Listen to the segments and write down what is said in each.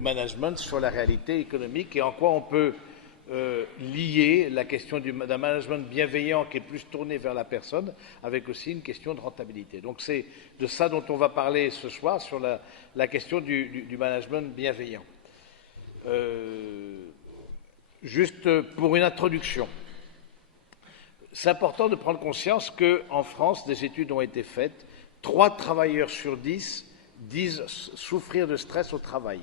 management sur la réalité économique et en quoi on peut lier la question d'un management bienveillant qui est plus tourné vers la personne avec aussi une question de rentabilité. Donc c'est de ça dont on va parler ce soir sur la question du management bienveillant. Juste pour une introduction, c'est important de prendre conscience qu'en France, des études ont été faites, 3 travailleurs sur 10 disent souffrir de stress au travail.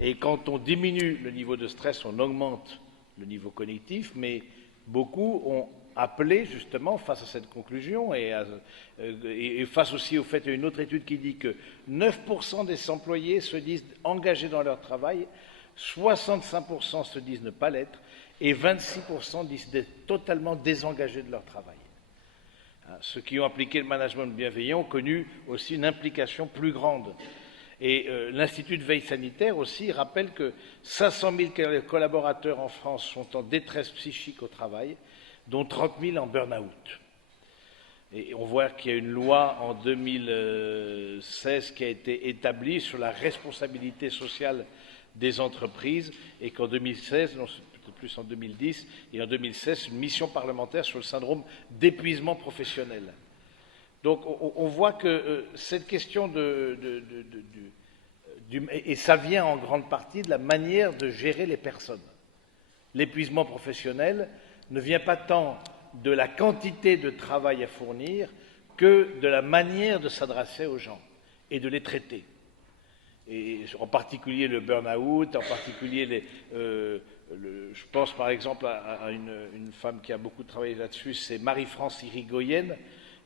Et quand on diminue le niveau de stress, on augmente le niveau cognitif, mais beaucoup ont appelé justement face à cette conclusion et face aussi au fait qu'il y a une autre étude qui dit que 9% des employés se disent engagés dans leur travail, 65% se disent ne pas l'être et 26% disent d'être totalement désengagés de leur travail. Ceux qui ont appliqué le management bienveillant ont connu aussi une implication plus grande. Et l'Institut de veille sanitaire aussi rappelle que 500 000 collaborateurs en France sont en détresse psychique au travail, dont 30 000 en burn-out. Et on voit qu'il y a une loi en 2016 qui a été établie sur la responsabilité sociale des entreprises et qu'en 2016, non, c'est peut-être plus en 2010, et en 2016, une mission parlementaire sur le syndrome d'épuisement professionnel. Donc on voit que cette question et ça vient en grande partie de la manière de gérer les personnes. L'épuisement professionnel ne vient pas tant de la quantité de travail à fournir que de la manière de s'adresser aux gens et de les traiter. Et en particulier le burn-out, en particulier je pense par exemple à une femme qui a beaucoup travaillé là-dessus, c'est Marie-France Irigoyen,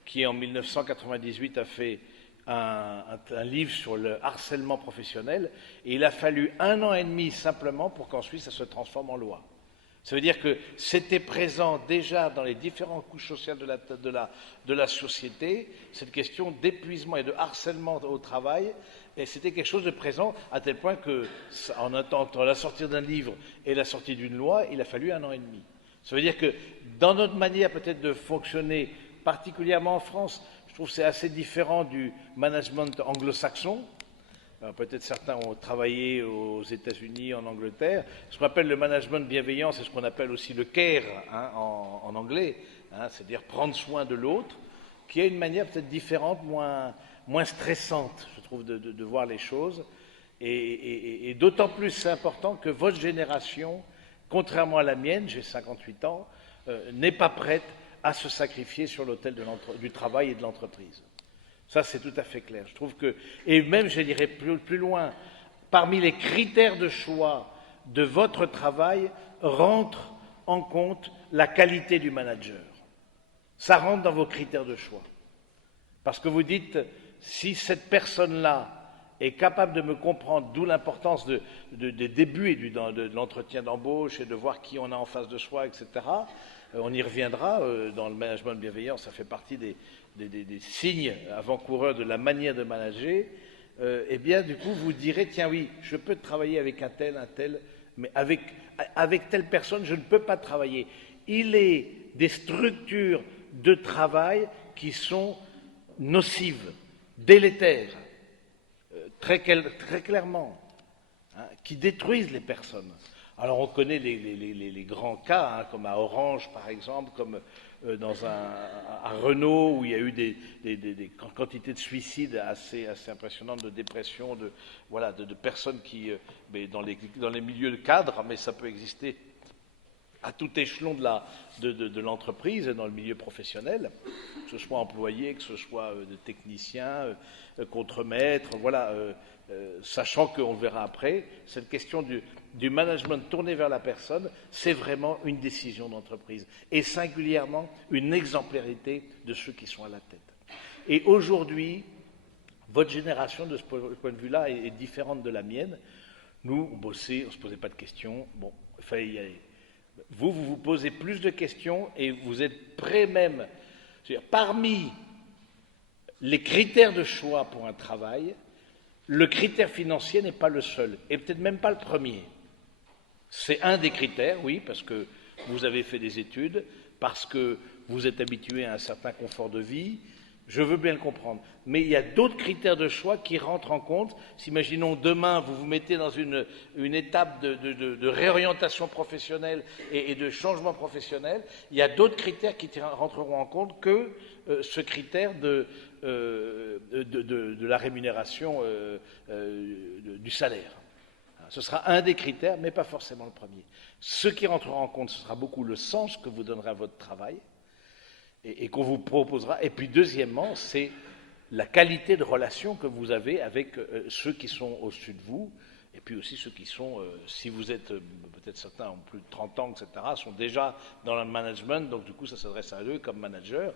qui en 1998 a fait un livre sur le harcèlement professionnel, et il a fallu 1 an et demi simplement pour qu'ensuite ça se transforme en loi. Ça veut dire que c'était présent déjà dans les différentes couches sociales de la société, cette question d'épuisement et de harcèlement au travail, et c'était quelque chose de présent à tel point que, entre la sortie d'un livre et la sortie d'une loi, il a fallu 1 an et demi. Ça veut dire que dans notre manière peut-être de fonctionner, particulièrement en France, je trouve que c'est assez différent du management anglo-saxon. Peut-être certains ont travaillé aux États-Unis, en Angleterre. Ce qu'on appelle le management bienveillant, c'est ce qu'on appelle aussi le care en anglais, c'est-à-dire prendre soin de l'autre, qui a une manière peut-être différente, moins stressante, je trouve, de voir les choses. Et d'autant plus c'est important que votre génération, contrairement à la mienne, j'ai 58 ans, n'est pas prête à se sacrifier sur l'autel du travail et de l'entreprise. Ça, c'est tout à fait clair. Je trouve que, et même, je dirais plus loin, parmi les critères de choix de votre travail, rentre en compte la qualité du manager. Ça rentre dans vos critères de choix. Parce que vous dites, si cette personne-là est capable de me comprendre, d'où l'importance des débuts et de l'entretien d'embauche et de voir qui on a en face de soi, etc., on y reviendra. Dans le management bienveillant, ça fait partie des signes avant-coureurs de la manière de manager. Eh bien, du coup, vous direz, tiens, oui, je peux travailler avec un tel, mais avec telle personne, je ne peux pas travailler. Il est des structures de travail qui sont nocives, délétères, très clairement, qui détruisent les personnes. Alors on connaît les grands cas, comme à Orange par exemple, comme à Renault, où il y a eu des quantités de suicides assez impressionnantes, de dépression, de personnes qui, mais dans les milieux de cadres, mais ça peut exister à tout échelon de l'entreprise, dans le milieu professionnel, que ce soit employé, que ce soit de techniciens, contremaîtres, sachant qu'on le verra après, cette question du management tourné vers la personne, c'est vraiment une décision d'entreprise, et singulièrement une exemplarité de ceux qui sont à la tête. Et aujourd'hui, votre génération, de ce point de vue-là, est différente de la mienne. Nous, on bossait, on ne se posait pas de questions, bon, il fallait y aller. Vous posez plus de questions et vous êtes prêt même, c'est-à-dire parmi les critères de choix pour un travail, le critère financier n'est pas le seul, et peut-être même pas le premier. C'est un des critères, oui, parce que vous avez fait des études, parce que vous êtes habitué à un certain confort de vie, Je veux bien le comprendre. Mais il y a d'autres critères de choix qui rentrent en compte. Si, imaginons, demain, vous vous mettez dans une étape de réorientation professionnelle et de changement professionnel, il y a d'autres critères qui rentreront en compte que ce critère de la rémunération du salaire. Ce sera un des critères, mais pas forcément le premier. Ce qui rentrera en compte, ce sera beaucoup le sens que vous donnerez à votre travail et qu'on vous proposera. Et puis deuxièmement, c'est la qualité de relation que vous avez avec ceux qui sont au-dessus de vous, et puis aussi ceux qui sont, si vous êtes, peut-être certains ont plus de 30 ans, etc., sont déjà dans le management, donc du coup ça s'adresse à eux comme manager,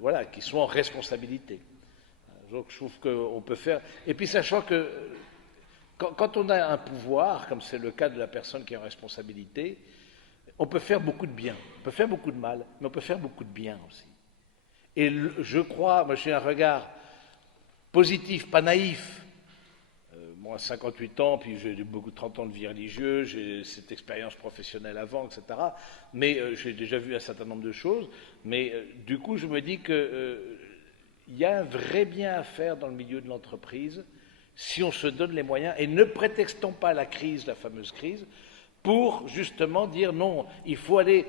voilà, qui sont en responsabilité. Donc je trouve qu'on peut faire... Et puis sachant que quand on a un pouvoir, comme c'est le cas de la personne qui est en responsabilité, on peut faire beaucoup de bien, on peut faire beaucoup de mal, mais on peut faire beaucoup de bien aussi. Et je crois, moi j'ai un regard positif, pas naïf. Moi, 58 ans, puis j'ai beaucoup de 30 ans de vie religieuse, j'ai cette expérience professionnelle avant, etc. Mais j'ai déjà vu un certain nombre de choses. Mais du coup, je me dis qu'il y a un vrai bien à faire dans le milieu de l'entreprise si on se donne les moyens, et ne prétextons pas la crise, la fameuse crise, pour justement dire non, il faut aller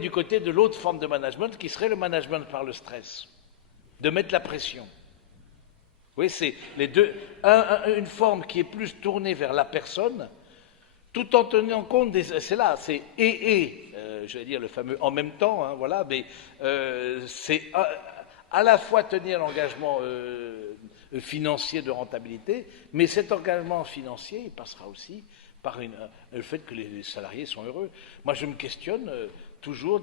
du côté de l'autre forme de management qui serait le management par le stress, de mettre la pression. Oui, c'est les deux, une forme qui est plus tournée vers la personne, tout en tenant compte c'est là, c'est je vais dire le fameux en même temps, hein, voilà, mais c'est à la fois tenir l'engagement financier de rentabilité, mais cet engagement financier, il passera aussi par le fait que les salariés sont heureux. Moi, je me questionne toujours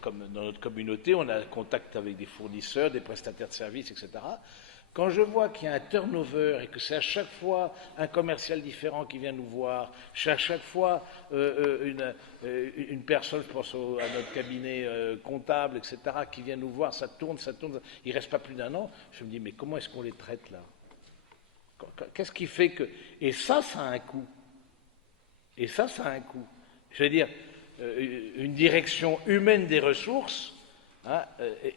comme dans notre communauté, on a contact avec des fournisseurs, des prestataires de services, etc. Quand je vois qu'il y a un turnover et que c'est à chaque fois un commercial différent qui vient nous voir, c'est à chaque fois une personne, je pense à notre cabinet comptable, etc., qui vient nous voir, ça tourne, il ne reste pas plus d'un an, je me dis, mais comment est-ce qu'on les traite là? Qu'est-ce qui fait que... Et ça a un coût. Et ça a un coût. Je veux dire, une direction humaine des ressources hein,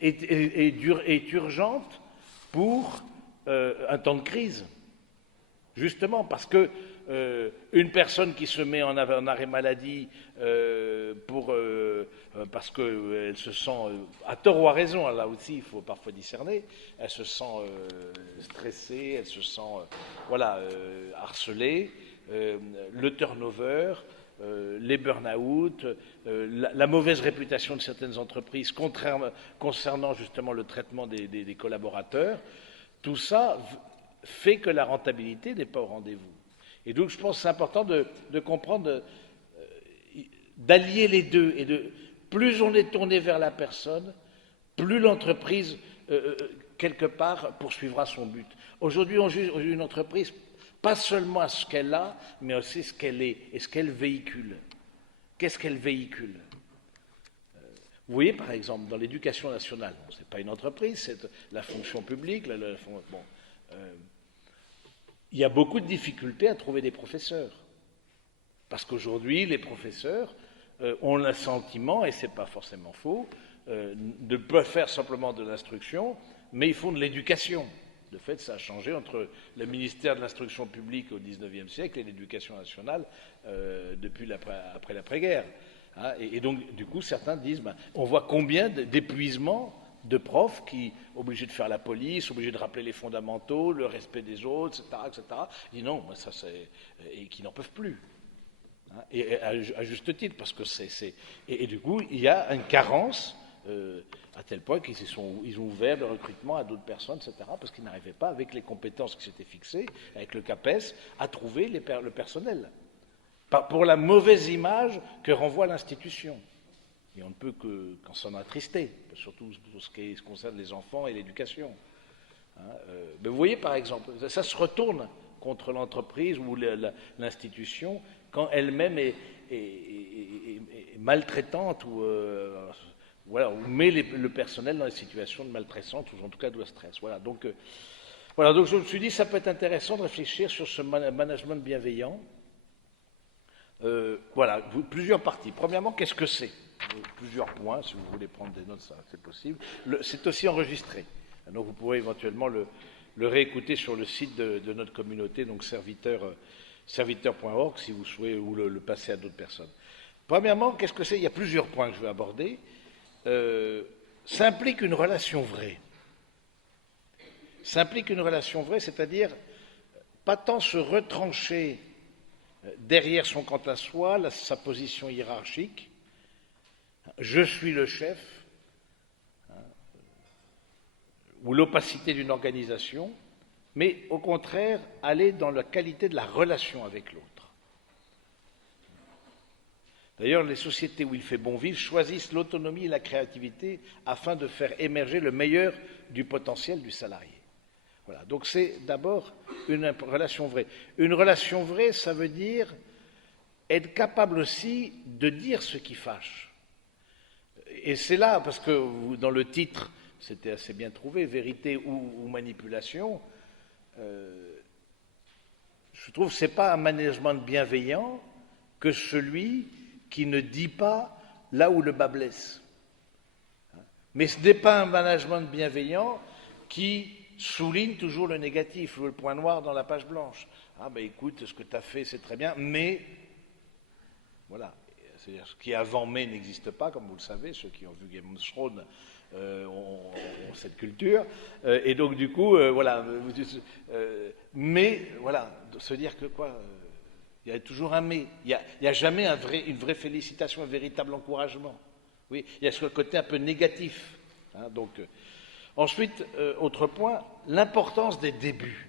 est urgente pour un temps de crise. Justement, parce que une personne qui se met en arrêt maladie parce qu'elle se sent, à tort ou à raison, là aussi il faut parfois discerner, elle se sent stressée, elle se sent harcelée, le turnover, les burn-out, la mauvaise réputation de certaines entreprises concernant justement le traitement des collaborateurs, tout ça fait que la rentabilité n'est pas au rendez-vous. Et donc je pense que c'est important de comprendre, d'allier les deux, et plus on est tourné vers la personne, plus l'entreprise, quelque part, poursuivra son but. Aujourd'hui, on juge une entreprise pas seulement à ce qu'elle a, mais aussi ce qu'elle est et ce qu'elle véhicule. Qu'est-ce qu'elle véhicule? Vous voyez, par exemple, dans l'éducation nationale, ce n'est pas une entreprise, c'est la fonction publique, il y a beaucoup de difficultés à trouver des professeurs. Parce qu'aujourd'hui, les professeurs ont le sentiment, et ce n'est pas forcément faux, de ne pas faire simplement de l'instruction, mais ils font de l'éducation. De fait, ça a changé entre le ministère de l'Instruction publique au XIXe siècle et l'éducation nationale depuis après l'après-guerre. Hein, et donc, du coup, certains disent, on voit combien d'épuisements de profs qui, obligés de faire la police, obligés de rappeler les fondamentaux, le respect des autres, etc. Ils disent non, ça c'est... et qui n'en peuvent plus. Hein, et à juste titre, parce que et du coup, il y a une carence... à tel point qu'ils ont ouvert le recrutement à d'autres personnes, etc., parce qu'ils n'arrivaient pas, avec les compétences qui s'étaient fixées, avec le CAPES, à trouver le personnel. Pour la mauvaise image que renvoie l'institution. Et on ne peut qu'en s'en attrister, surtout pour ce qui concerne les enfants et l'éducation. Hein, mais vous voyez, par exemple, ça se retourne contre l'entreprise ou l'institution quand elle-même est maltraitante ou met le personnel dans des situations de maltraitance ou en tout cas de stress. Donc je me suis dit ça peut être intéressant de réfléchir sur ce management bienveillant. Plusieurs parties. Premièrement, qu'est-ce que c'est? plusieurs points, si vous voulez prendre des notes, ça c'est possible. C'est aussi enregistré, donc vous pourrez éventuellement le réécouter sur le site de notre communauté, donc serviteur.org, si vous souhaitez, ou le passer à d'autres personnes. Premièrement, qu'est-ce que c'est? Il y a plusieurs points que je vais aborder. Ça implique une relation vraie. Ça implique une relation vraie, c'est-à-dire pas tant se retrancher derrière son quant à soi, sa position hiérarchique, je suis le chef, ou l'opacité d'une organisation, mais au contraire aller dans la qualité de la relation avec l'autre. D'ailleurs, les sociétés où il fait bon vivre choisissent l'autonomie et la créativité afin de faire émerger le meilleur du potentiel du salarié. Voilà, donc c'est d'abord une relation vraie. Une relation vraie, ça veut dire être capable aussi de dire ce qui fâche. Et c'est là, parce que dans le titre, c'était assez bien trouvé, vérité ou manipulation, je trouve que ce n'est pas un management bienveillant que celui qui ne dit pas là où le bas blesse. Mais ce n'est pas un management bienveillant qui souligne toujours le négatif, le point noir dans la page blanche. Ah ben écoute, ce que tu as fait, c'est très bien, mais voilà. C'est-à-dire ce qui avant mais n'existe pas, comme vous le savez, ceux qui ont vu Game of Thrones ont cette culture. Et donc du coup, voilà. Mais voilà, se dire que quoi il y a toujours un mais. Il n'y a jamais une vraie félicitation, un véritable encouragement. Oui, il y a ce côté un peu négatif. Hein, donc, ensuite, autre point, l'importance des débuts.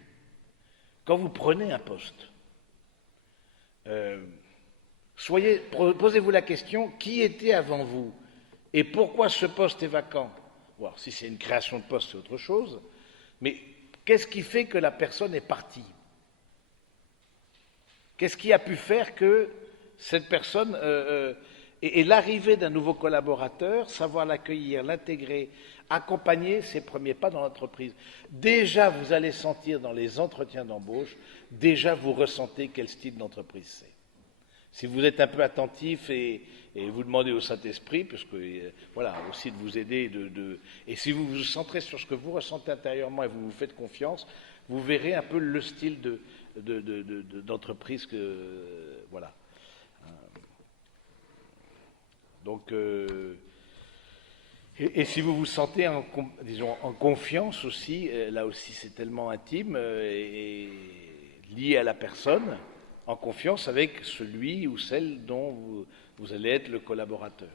Quand vous prenez un poste, posez-vous la question, qui était avant vous et pourquoi ce poste est vacant? Alors, si c'est une création de poste, c'est autre chose, mais qu'est-ce qui fait que la personne est partie? Qu'est-ce qui a pu faire que cette personne... et l'arrivée d'un nouveau collaborateur, savoir l'accueillir, l'intégrer, accompagner ses premiers pas dans l'entreprise. Déjà, vous allez sentir dans les entretiens d'embauche, déjà vous ressentez quel style d'entreprise c'est. Si vous êtes un peu attentif et vous demandez au Saint-Esprit, puisque voilà, aussi de vous aider, et si vous vous centrez sur ce que vous ressentez intérieurement et vous vous faites confiance, vous verrez un peu le style d'entreprise que voilà. Donc, et si vous vous sentez en confiance aussi, là aussi c'est tellement intime et lié à la personne, en confiance avec celui ou celle dont vous allez être le collaborateur.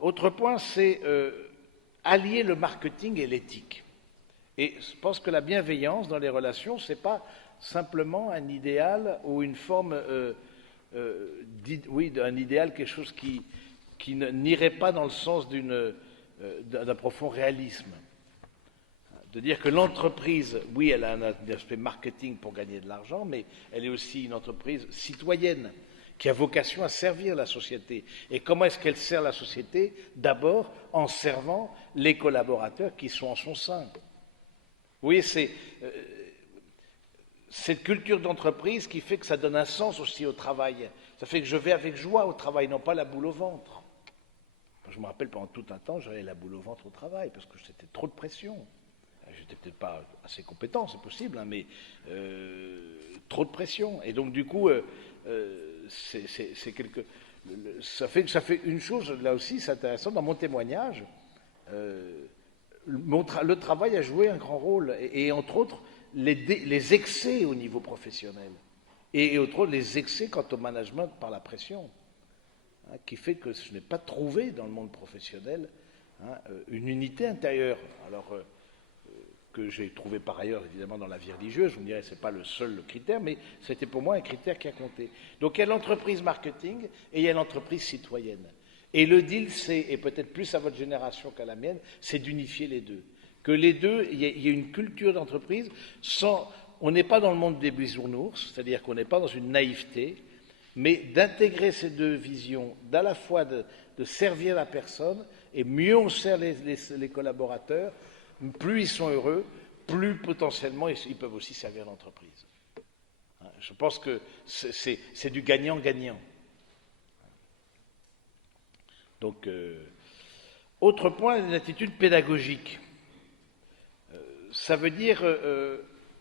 Autre point, c'est allier le marketing et l'éthique. Et je pense que la bienveillance dans les relations, ce n'est pas simplement un idéal ou une forme, un idéal, quelque chose qui n'irait pas dans le sens d'un profond réalisme. De dire que l'entreprise, oui, elle a un aspect marketing pour gagner de l'argent, mais elle est aussi une entreprise citoyenne qui a vocation à servir la société. Et comment est-ce qu'elle sert la société? D'abord en servant les collaborateurs qui sont en son sein. Vous voyez, c'est cette culture d'entreprise qui fait que ça donne un sens aussi au travail. Ça fait que je vais avec joie au travail, non pas la boule au ventre. Je me rappelle pendant tout un temps, j'avais la boule au ventre au travail parce que c'était trop de pression. J'étais peut-être pas assez compétent, c'est possible, hein, mais trop de pression. Et donc du coup, ça fait une chose, là aussi, c'est intéressant, dans mon témoignage, le travail a joué un grand rôle, et entre autres, les excès au niveau professionnel, et entre autres, les excès quant au management par la pression, hein, qui fait que je n'ai pas trouvé dans le monde professionnel une unité intérieure. Alors, que j'ai trouvé par ailleurs évidemment dans la vie religieuse, vous me direz c'est pas le seul critère, mais c'était pour moi un critère qui a compté. Donc il y a l'entreprise marketing et il y a l'entreprise citoyenne. Et le deal, c'est, et peut-être plus à votre génération qu'à la mienne, c'est d'unifier les deux. Que les deux, il y ait une culture d'entreprise sans... On n'est pas dans le monde des bisounours, c'est-à-dire qu'on n'est pas dans une naïveté, mais d'intégrer ces deux visions, d'à la fois de servir la personne, et mieux on sert les collaborateurs, plus ils sont heureux, plus potentiellement ils peuvent aussi servir l'entreprise. Je pense que c'est du gagnant-gagnant. Donc, autre point, une attitude pédagogique. Ça veut dire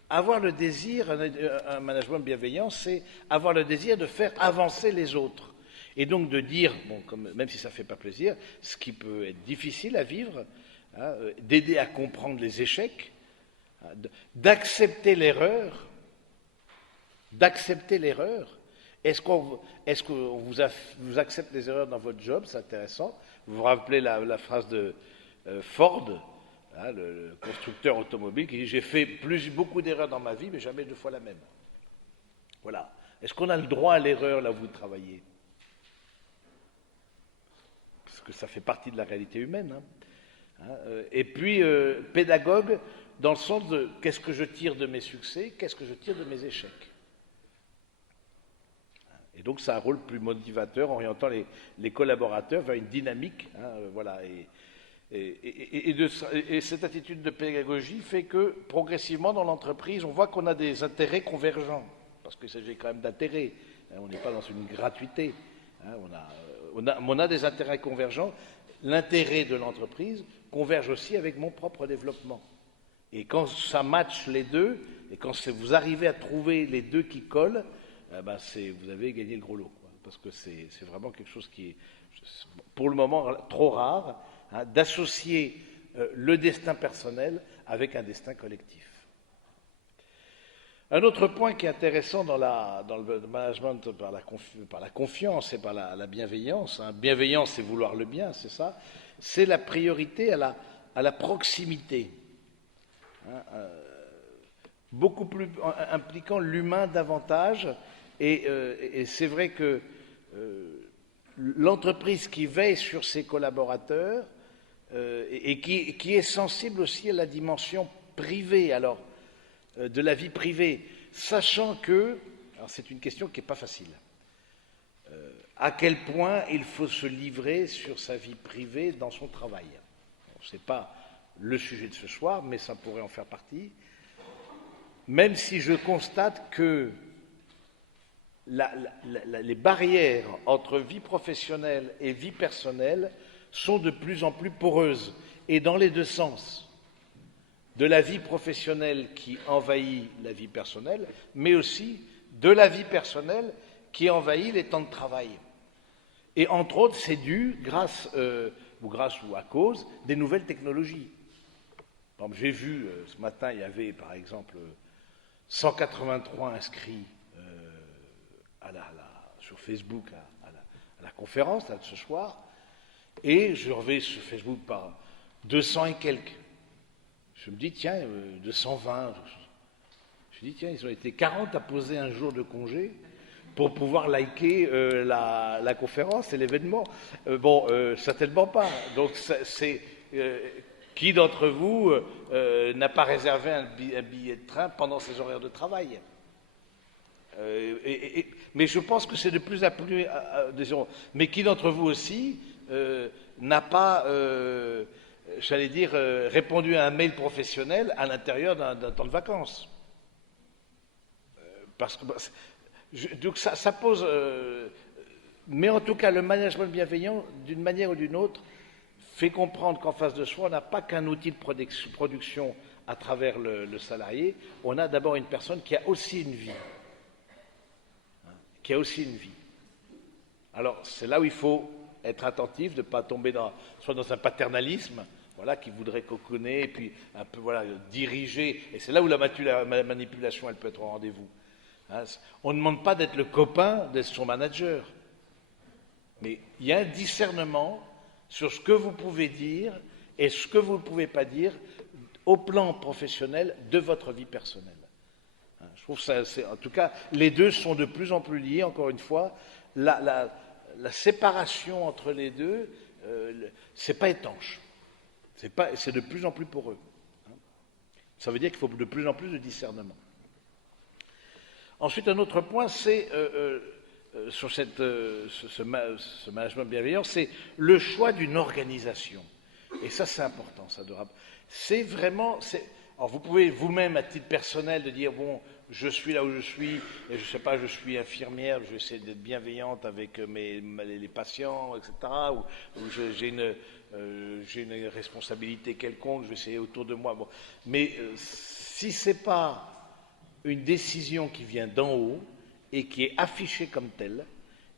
avoir le désir, un management bienveillant, c'est avoir le désir de faire avancer les autres. Et donc de dire, bon, même si ça ne fait pas plaisir, ce qui peut être difficile à vivre, hein, d'aider à comprendre les échecs, hein, d'accepter l'erreur. Est-ce qu'on vous accepte les erreurs dans votre job? C'est intéressant. Vous vous rappelez la phrase de Ford, hein, le constructeur automobile, qui dit « J'ai fait beaucoup d'erreurs dans ma vie, mais jamais 2 fois la même ». Voilà. Est-ce qu'on a le droit à l'erreur là où vous travaillez? Parce que ça fait partie de la réalité humaine. Hein. Et puis, pédagogue, dans le sens de qu'est-ce que je tire de mes succès, qu'est-ce que je tire de mes échecs. Et donc, c'est un rôle plus motivateur, orientant les collaborateurs vers une dynamique. Hein, voilà. Et cette attitude de pédagogie fait que, progressivement, dans l'entreprise, on voit qu'on a des intérêts convergents. Parce qu'il s'agit quand même d'intérêts. Hein, on n'est pas dans une gratuité. Hein, on a des intérêts convergents. L'intérêt de l'entreprise converge aussi avec mon propre développement. Et quand ça matche les deux, et quand vous arrivez à trouver les deux qui collent, vous avez gagné le gros lot. Quoi, parce que c'est vraiment quelque chose qui est, pour le moment, trop rare, hein, d'associer le destin personnel avec un destin collectif. Un autre point qui est intéressant dans le management par la confiance et par la bienveillance, hein, bienveillance c'est vouloir le bien, c'est ça, c'est la priorité à la proximité, hein, beaucoup plus impliquant l'humain davantage, et c'est vrai que l'entreprise qui veille sur ses collaborateurs et qui est sensible aussi à la dimension privée, alors de la vie privée, sachant que, alors c'est une question qui n'est pas facile, à quel point il faut se livrer sur sa vie privée dans son travail. Ce n'est pas le sujet de ce soir, mais ça pourrait en faire partie, même si je constate que les barrières entre vie professionnelle et vie personnelle sont de plus en plus poreuses, et dans les deux sens. De la vie professionnelle qui envahit la vie personnelle, mais aussi de la vie personnelle qui envahit les temps de travail. Et entre autres, c'est dû grâce ou à cause des nouvelles technologies. J'ai vu ce matin, il y avait par exemple 183 inscrits sur Facebook à la conférence de ce soir, et je reviens sur Facebook par 200 et quelques. Je me dis, tiens, 220. Je me dis, tiens, ils ont été 40 à poser un jour de congé pour pouvoir liker la conférence et l'événement. Certainement pas. Donc, qui d'entre vous n'a pas réservé un billet de train pendant ses horaires de travail? Mais je pense que c'est de plus en plus... mais qui d'entre vous aussi n'a pas... j'allais dire, répondu à un mail professionnel à l'intérieur d'un temps de vacances. Parce que donc ça pose... mais en tout cas, le management bienveillant, d'une manière ou d'une autre, fait comprendre qu'en face de soi, on n'a pas qu'un outil de production à travers le salarié, on a d'abord une personne qui a aussi une vie. Alors, c'est là où il faut être attentif, de ne pas tomber soit dans un paternalisme, voilà, qui voudrait cocooner et puis un peu diriger. Et c'est là où la manipulation, elle peut être au rendez-vous. Hein, on ne demande pas d'être le copain de son manager, mais il y a un discernement sur ce que vous pouvez dire et ce que vous ne pouvez pas dire au plan professionnel de votre vie personnelle. Hein, je trouve ça, en tout cas, les deux sont de plus en plus liés. Encore une fois, la séparation entre les deux, c'est pas étanche. C'est de plus en plus poreux. Ça veut dire qu'il faut de plus en plus de discernement. Ensuite, un autre point, c'est sur ce management bienveillant, c'est le choix d'une organisation. Et ça, c'est important. C'est vraiment... Alors vous pouvez vous-même, à titre personnel, de dire, bon, je suis là où je suis, et je ne sais pas, je suis infirmière, je vais essayer d'être bienveillante avec les patients, etc., ou j'ai une responsabilité quelconque, je vais essayer autour de moi. Bon. Mais si ce n'est pas une décision qui vient d'en haut et qui est affichée comme telle,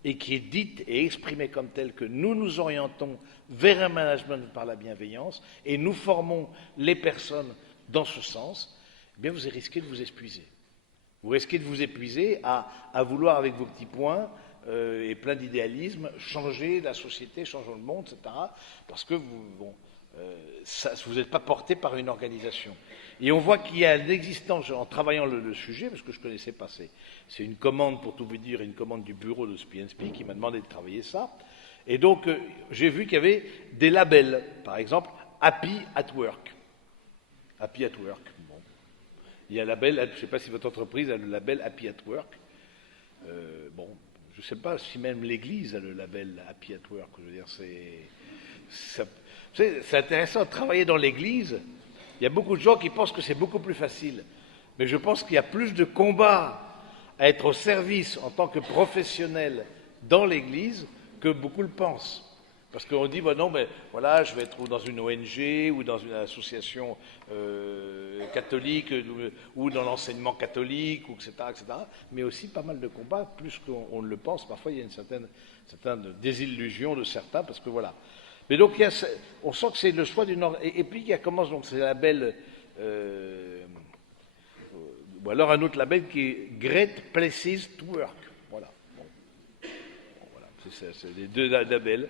et qui est dite et exprimée comme telle, que nous nous orientons vers un management par la bienveillance et nous formons les personnes dans ce sens, eh bien vous risquez de vous épuiser. Vous risquez de vous épuiser à vouloir, avec vos petits points et plein d'idéalisme, changer la société, changer le monde, etc. Parce que vous n'êtes pas porté par une organisation. Et on voit qu'il y a l'existence, en travaillant le sujet, parce que je ne connaissais pas, c'est une commande, pour tout vous dire, une commande du bureau de SPNSP qui m'a demandé de travailler ça. Et donc, j'ai vu qu'il y avait des labels, par exemple, Happy at Work. Happy at Work. Bon. Il y a un label, je ne sais pas si votre entreprise a le label Happy at Work. Bon, je ne sais pas si même l'Église a le label Happy at Work. Je veux dire, c'est intéressant de travailler dans l'Église. Il y a beaucoup de gens qui pensent que c'est beaucoup plus facile. Mais je pense qu'il y a plus de combats à être au service en tant que professionnel dans l'Église que beaucoup le pensent. Parce qu'on dit, non, mais voilà, je vais être dans une ONG ou dans une association catholique ou dans l'enseignement catholique, etc., etc. Mais aussi pas mal de combats, plus qu'on ne le pense. Parfois, il y a une certaine désillusion de certains, parce que voilà. Mais donc, on sent que c'est le choix d'une... Et puis, il y a comment donc ces labels... ou alors un autre label qui est Great Places to Work. Voilà. Bon, voilà. C'est les deux labels.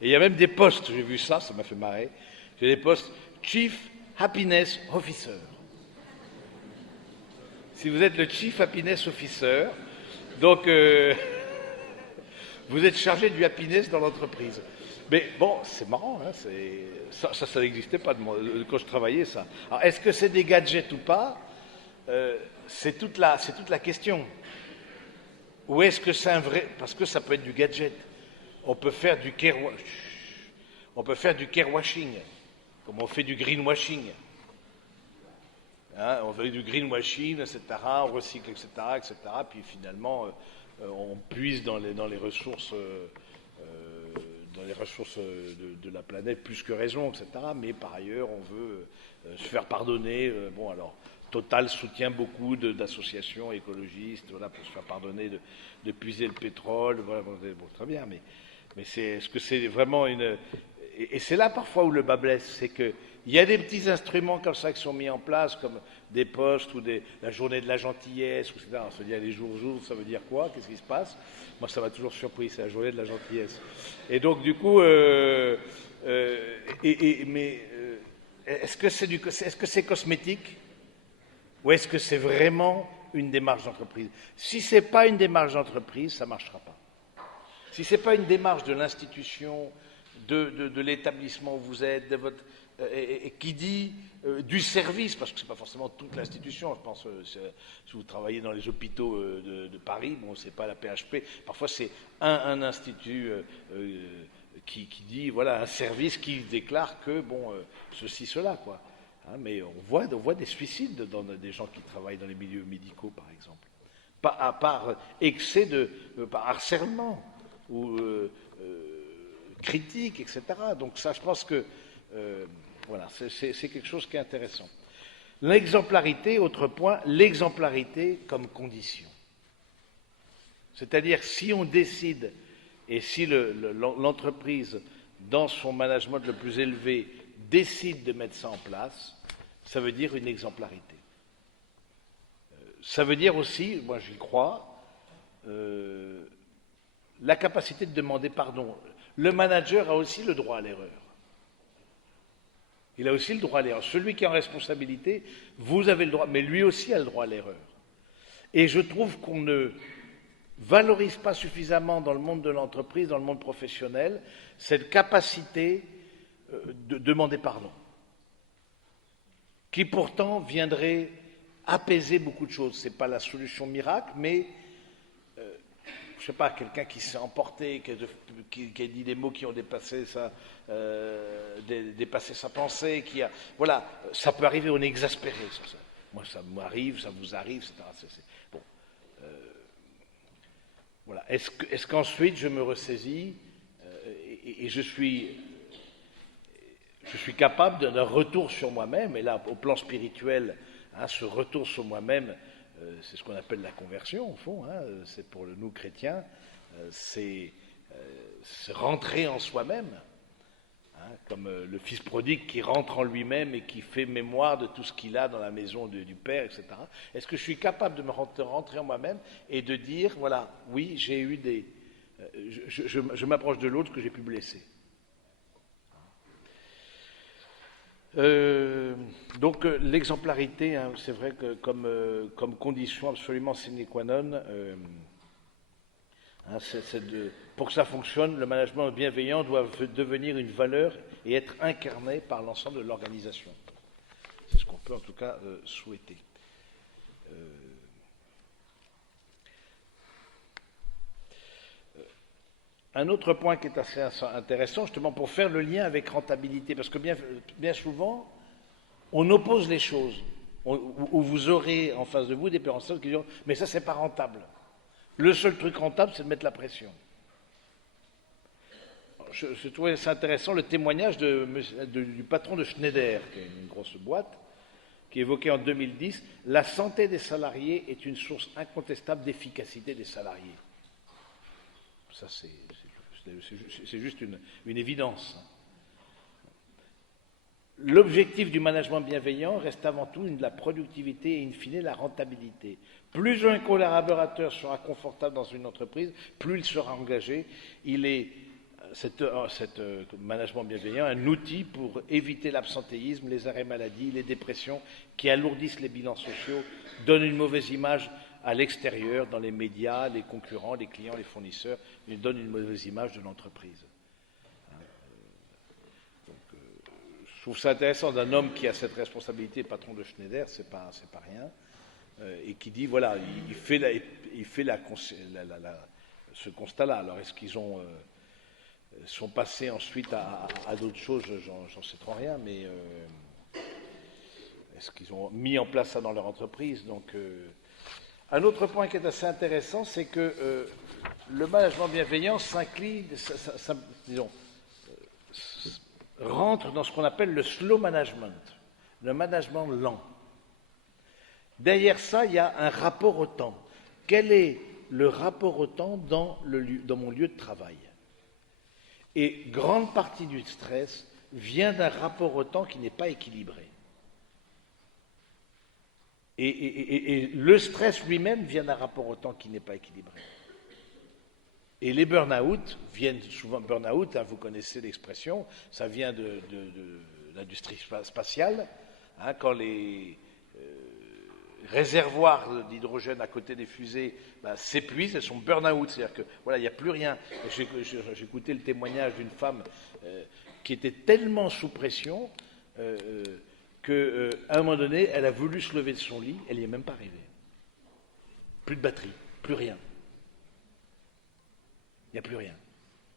Et il y a même des postes, j'ai vu ça, ça m'a fait marrer. J'ai des postes Chief Happiness Officer. Si vous êtes le Chief Happiness Officer, donc vous êtes chargé du happiness dans l'entreprise. Mais bon, c'est marrant, hein, ça n'existait pas quand je travaillais, ça. Alors, est-ce que c'est des gadgets ou pas c'est toute la question. Ou est-ce que c'est un vrai... Parce que ça peut être du gadget. On peut faire du carewashing, comme on fait du greenwashing. Hein, on fait du greenwashing, etc., on recycle, etc., etc., puis finalement, on puise dans les ressources... dans les ressources de la planète plus que raison, etc. Mais par ailleurs, on veut se faire pardonner. Bon, alors, Total soutient beaucoup d'associations écologistes, voilà, pour se faire pardonner de puiser le pétrole. Voilà, bon, très bien, mais est-ce que c'est vraiment une... Et c'est là parfois où le bas blesse, c'est qu'il y a des petits instruments comme ça qui sont mis en place, comme des postes ou la journée de la gentillesse, etc. On se dit, les jours, ça veut dire quoi? Qu'est-ce qui se passe? Moi, ça m'a toujours surpris, c'est la journée de la gentillesse. Et donc, du coup, est-ce que c'est cosmétique? Ou est-ce que c'est vraiment une démarche d'entreprise? Si ce n'est pas une démarche d'entreprise, ça ne marchera pas. Si ce n'est pas une démarche de l'institution, de l'établissement où vous êtes, et qui dit du service, parce que ce n'est pas forcément toute l'institution, je pense, si vous travaillez dans les hôpitaux de Paris, bon, ce n'est pas la PHP, parfois c'est un institut qui dit, voilà, un service qui déclare que, bon, ceci, cela, quoi. Hein, mais on voit des suicides dans des gens qui travaillent dans les milieux médicaux, par exemple. Par excès par harcèlement ou critique, etc. Donc ça, je pense que voilà, c'est quelque chose qui est intéressant. L'exemplarité, autre point, l'exemplarité comme condition. C'est-à-dire, si on décide, et si l'entreprise, dans son management le plus élevé, décide de mettre ça en place, ça veut dire une exemplarité. Ça veut dire aussi, moi j'y crois, la capacité de demander pardon. Le manager a aussi le droit à l'erreur. Il a aussi le droit à l'erreur. Celui qui est en responsabilité, vous avez le droit, mais lui aussi a le droit à l'erreur. Et je trouve qu'on ne valorise pas suffisamment dans le monde de l'entreprise, dans le monde professionnel, cette capacité de demander pardon, qui pourtant viendrait apaiser beaucoup de choses. Ce n'est pas la solution miracle, mais je sais pas, quelqu'un qui s'est emporté, qui a dit des mots qui ont dépassé dépassé sa pensée, voilà, ça peut arriver, on est exaspéré sur ça. Moi, ça m'arrive, ça vous arrive, etc. Bon, voilà. Est-ce qu'ensuite je me ressaisis et je suis capable d'un retour sur moi-même, et là, au plan spirituel, hein, ce retour sur moi-même, c'est ce qu'on appelle la conversion, au fond, hein, c'est pour nous chrétiens, c'est rentrer en soi-même, hein, comme le fils prodigue qui rentre en lui-même et qui fait mémoire de tout ce qu'il a dans la maison du Père, etc. Est-ce que je suis capable de me rentrer en moi-même et de dire, voilà, oui, j'ai eu des... je m'approche de l'autre que j'ai pu blesser. Donc l'exemplarité, hein, c'est vrai que comme condition absolument sine qua non, hein, pour que ça fonctionne, le management bienveillant doit devenir une valeur et être incarné par l'ensemble de l'organisation. C'est ce qu'on peut en tout cas souhaiter. Un autre point qui est assez intéressant, justement, pour faire le lien avec rentabilité, parce que bien souvent, on oppose les choses, où vous aurez en face de vous des personnes qui diront « mais ça, c'est pas rentable ». Le seul truc rentable, c'est de mettre la pression. Je trouvais ça intéressant, le témoignage du patron de Schneider, qui est une grosse boîte, qui évoquait en 2010 « La santé des salariés est une source incontestable d'efficacité des salariés ». Ça, c'est juste une évidence. L'objectif du management bienveillant reste avant tout la productivité et in fine la rentabilité. Plus un collaborateur sera confortable dans une entreprise, plus il sera engagé. Il est, cet management bienveillant, un outil pour éviter l'absentéisme, les arrêts maladie, les dépressions qui alourdissent les bilans sociaux, donnent une mauvaise image à l'extérieur, dans les médias, les concurrents, les clients, les fournisseurs, ils donnent une mauvaise image de l'entreprise. Je trouve ça intéressant d'un homme qui a cette responsabilité, patron de Schneider, c'est pas rien, et qui dit voilà, il fait ce constat-là. Alors est-ce qu'ils sont passés ensuite à d'autres choses, j'en sais trop rien, mais est-ce qu'ils ont mis en place ça dans leur entreprise? Donc un autre point qui est assez intéressant, c'est que le management bienveillant s'incline, disons, rentre dans ce qu'on appelle le slow management, le management lent. Derrière ça, il y a un rapport au temps. Quel est le rapport au temps dans mon lieu de travail? Et grande partie du stress vient d'un rapport au temps qui n'est pas équilibré. Et le stress lui-même vient d'un rapport au temps qui n'est pas équilibré. Et les burn-out viennent souvent, burn-out, hein, vous connaissez l'expression, ça vient de l'industrie spatiale, hein, quand les réservoirs d'hydrogène à côté des fusées s'épuisent, elles sont burn-out, c'est-à-dire que voilà, il n'y a plus rien. J'ai écouté le témoignage d'une femme qui était tellement sous pression qu'à un moment donné, elle a voulu se lever de son lit, elle n'y est même pas arrivée. Plus de batterie, plus rien. Il n'y a plus rien.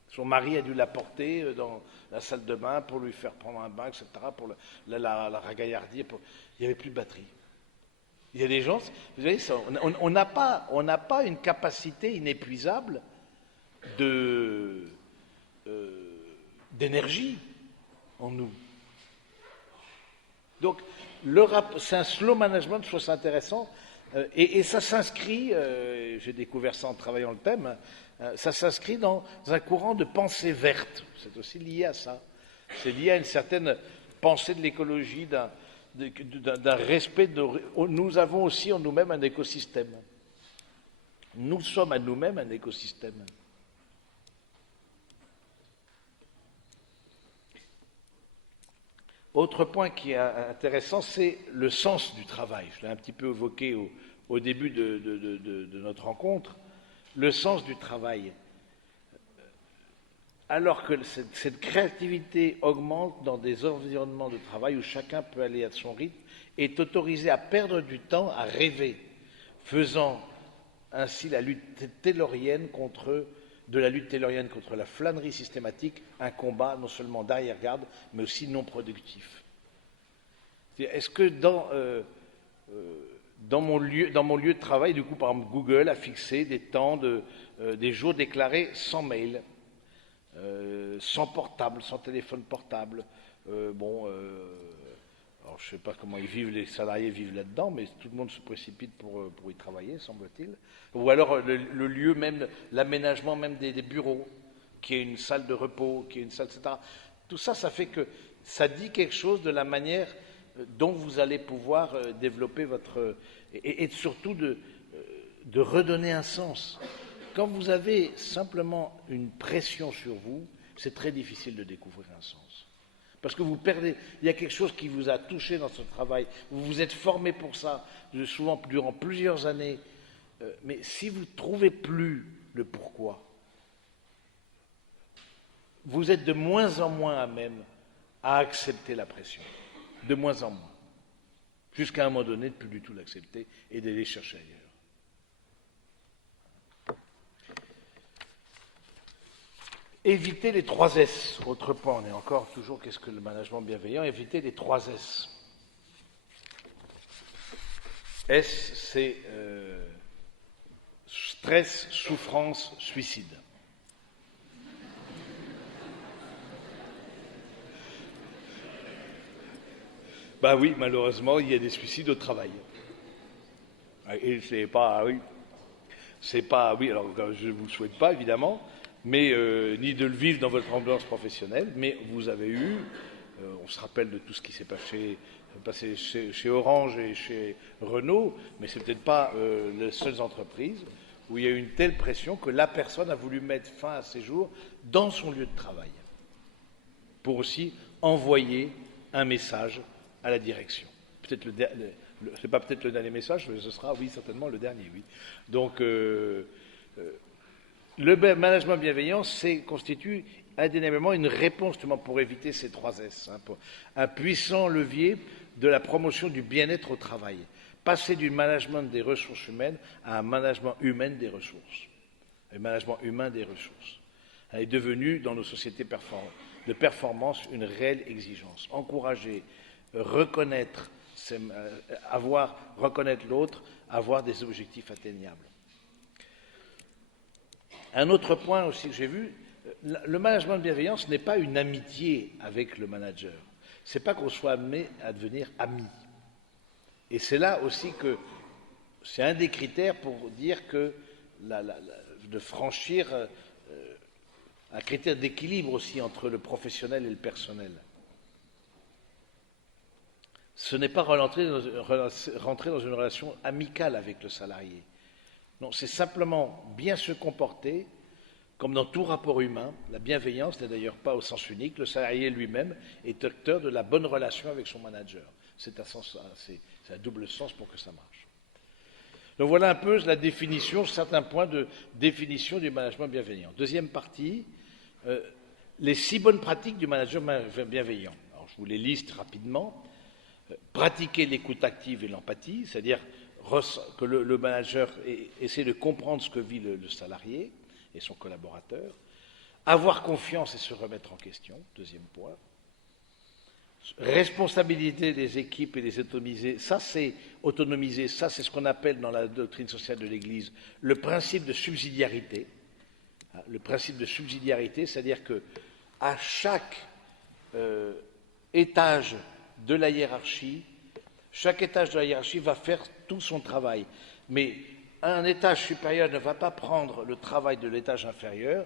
Son mari a dû la porter dans la salle de bain pour lui faire prendre un bain, etc., pour la ragaillardir. Il n'y avait plus de batterie. Il y a des gens, vous voyez, on n'a pas une capacité inépuisable d'énergie en nous. Donc, c'est un slow management, je trouve ça intéressant, et ça s'inscrit, j'ai découvert ça en travaillant le thème, ça s'inscrit dans un courant de pensée verte. C'est aussi lié à ça. C'est lié à une certaine pensée de l'écologie, d'un respect. Nous avons aussi en nous-mêmes un écosystème. Nous sommes à nous-mêmes un écosystème. Autre point qui est intéressant, c'est le sens du travail. Je l'ai un petit peu évoqué au début de notre rencontre. Le sens du travail. Alors que cette créativité augmente dans des environnements de travail où chacun peut aller à son rythme, est autorisé à perdre du temps, à rêver, faisant ainsi la lutte taylorienne contre la flânerie systématique, un combat non seulement d'arrière-garde, mais aussi non productif. Est-ce que dans mon lieu de travail, du coup, par exemple, Google a fixé des temps, des jours déclarés sans mail, sans portable, sans téléphone portable. Alors, je ne sais pas comment les salariés vivent là-dedans, mais tout le monde se précipite pour y travailler, semble-t-il. Ou alors le lieu même, l'aménagement même des bureaux, qui est une salle de repos, qui est une salle, etc. Tout ça, ça fait que ça dit quelque chose de la manière dont vous allez pouvoir développer votre... et surtout de redonner un sens. Quand vous avez simplement une pression sur vous, c'est très difficile de découvrir un sens. Parce que vous perdez, il y a quelque chose qui vous a touché dans ce travail, vous vous êtes formé pour ça, souvent durant plusieurs années, mais si vous ne trouvez plus le pourquoi, vous êtes de moins en moins à même à accepter la pression, de moins en moins, jusqu'à un moment donné de plus du tout l'accepter et d'aller chercher ailleurs. Éviter les 3 S. Autre point, on est encore toujours, qu'est-ce que le management bienveillant? Éviter les 3 S. S, c'est stress, souffrance, suicide. Ben oui, malheureusement, il y a des suicides au travail. Et c'est pas, oui. C'est pas, oui, alors je ne vous le souhaite pas, évidemment, mais ni de le vivre dans votre ambiance professionnelle, mais vous avez eu, on se rappelle de tout ce qui s'est passé chez Orange et chez Renault, mais c'est peut-être pas les seules entreprises où il y a eu une telle pression que la personne a voulu mettre fin à ses jours dans son lieu de travail, pour aussi envoyer un message à la direction. Peut-être c'est pas peut-être le dernier message, mais ce sera, oui, certainement le dernier, oui. Donc, le management bienveillant constitue indéniablement une réponse justement pour éviter ces 3 S, un puissant levier de la promotion du bien-être au travail, passer du management des ressources humaines à un management humain des ressources. Le management humain des ressources est devenu, dans nos sociétés de performance, une réelle exigence. Encourager, reconnaître l'autre, avoir des objectifs atteignables. Un autre point aussi que j'ai vu, le management de bienveillance n'est pas une amitié avec le manager. Ce n'est pas qu'on soit amené à devenir amis. Et c'est là aussi que c'est un des critères pour dire que de franchir un critère d'équilibre aussi entre le professionnel et le personnel. Ce n'est pas rentrer dans une relation amicale avec le salarié. Non, c'est simplement bien se comporter, comme dans tout rapport humain. La bienveillance n'est d'ailleurs pas au sens unique. Le salarié lui-même est acteur de la bonne relation avec son manager. C'est un double sens pour que ça marche. Donc voilà un peu la définition, certains points de définition du management bienveillant. Deuxième partie, les 6 bonnes pratiques du management bienveillant. Alors, je vous les liste rapidement. Pratiquer l'écoute active et l'empathie, c'est-à-dire que le manager essaie de comprendre ce que vit le salarié et son collaborateur. Avoir confiance et se remettre en question, deuxième point. Responsabilité des équipes et les autonomiser, ça c'est ce qu'on appelle dans la doctrine sociale de l'Église le principe de subsidiarité. Le principe de subsidiarité, c'est-à-dire que à chaque étage de la hiérarchie, chaque étage de la hiérarchie va faire tout son travail. Mais un étage supérieur ne va pas prendre le travail de l'étage inférieur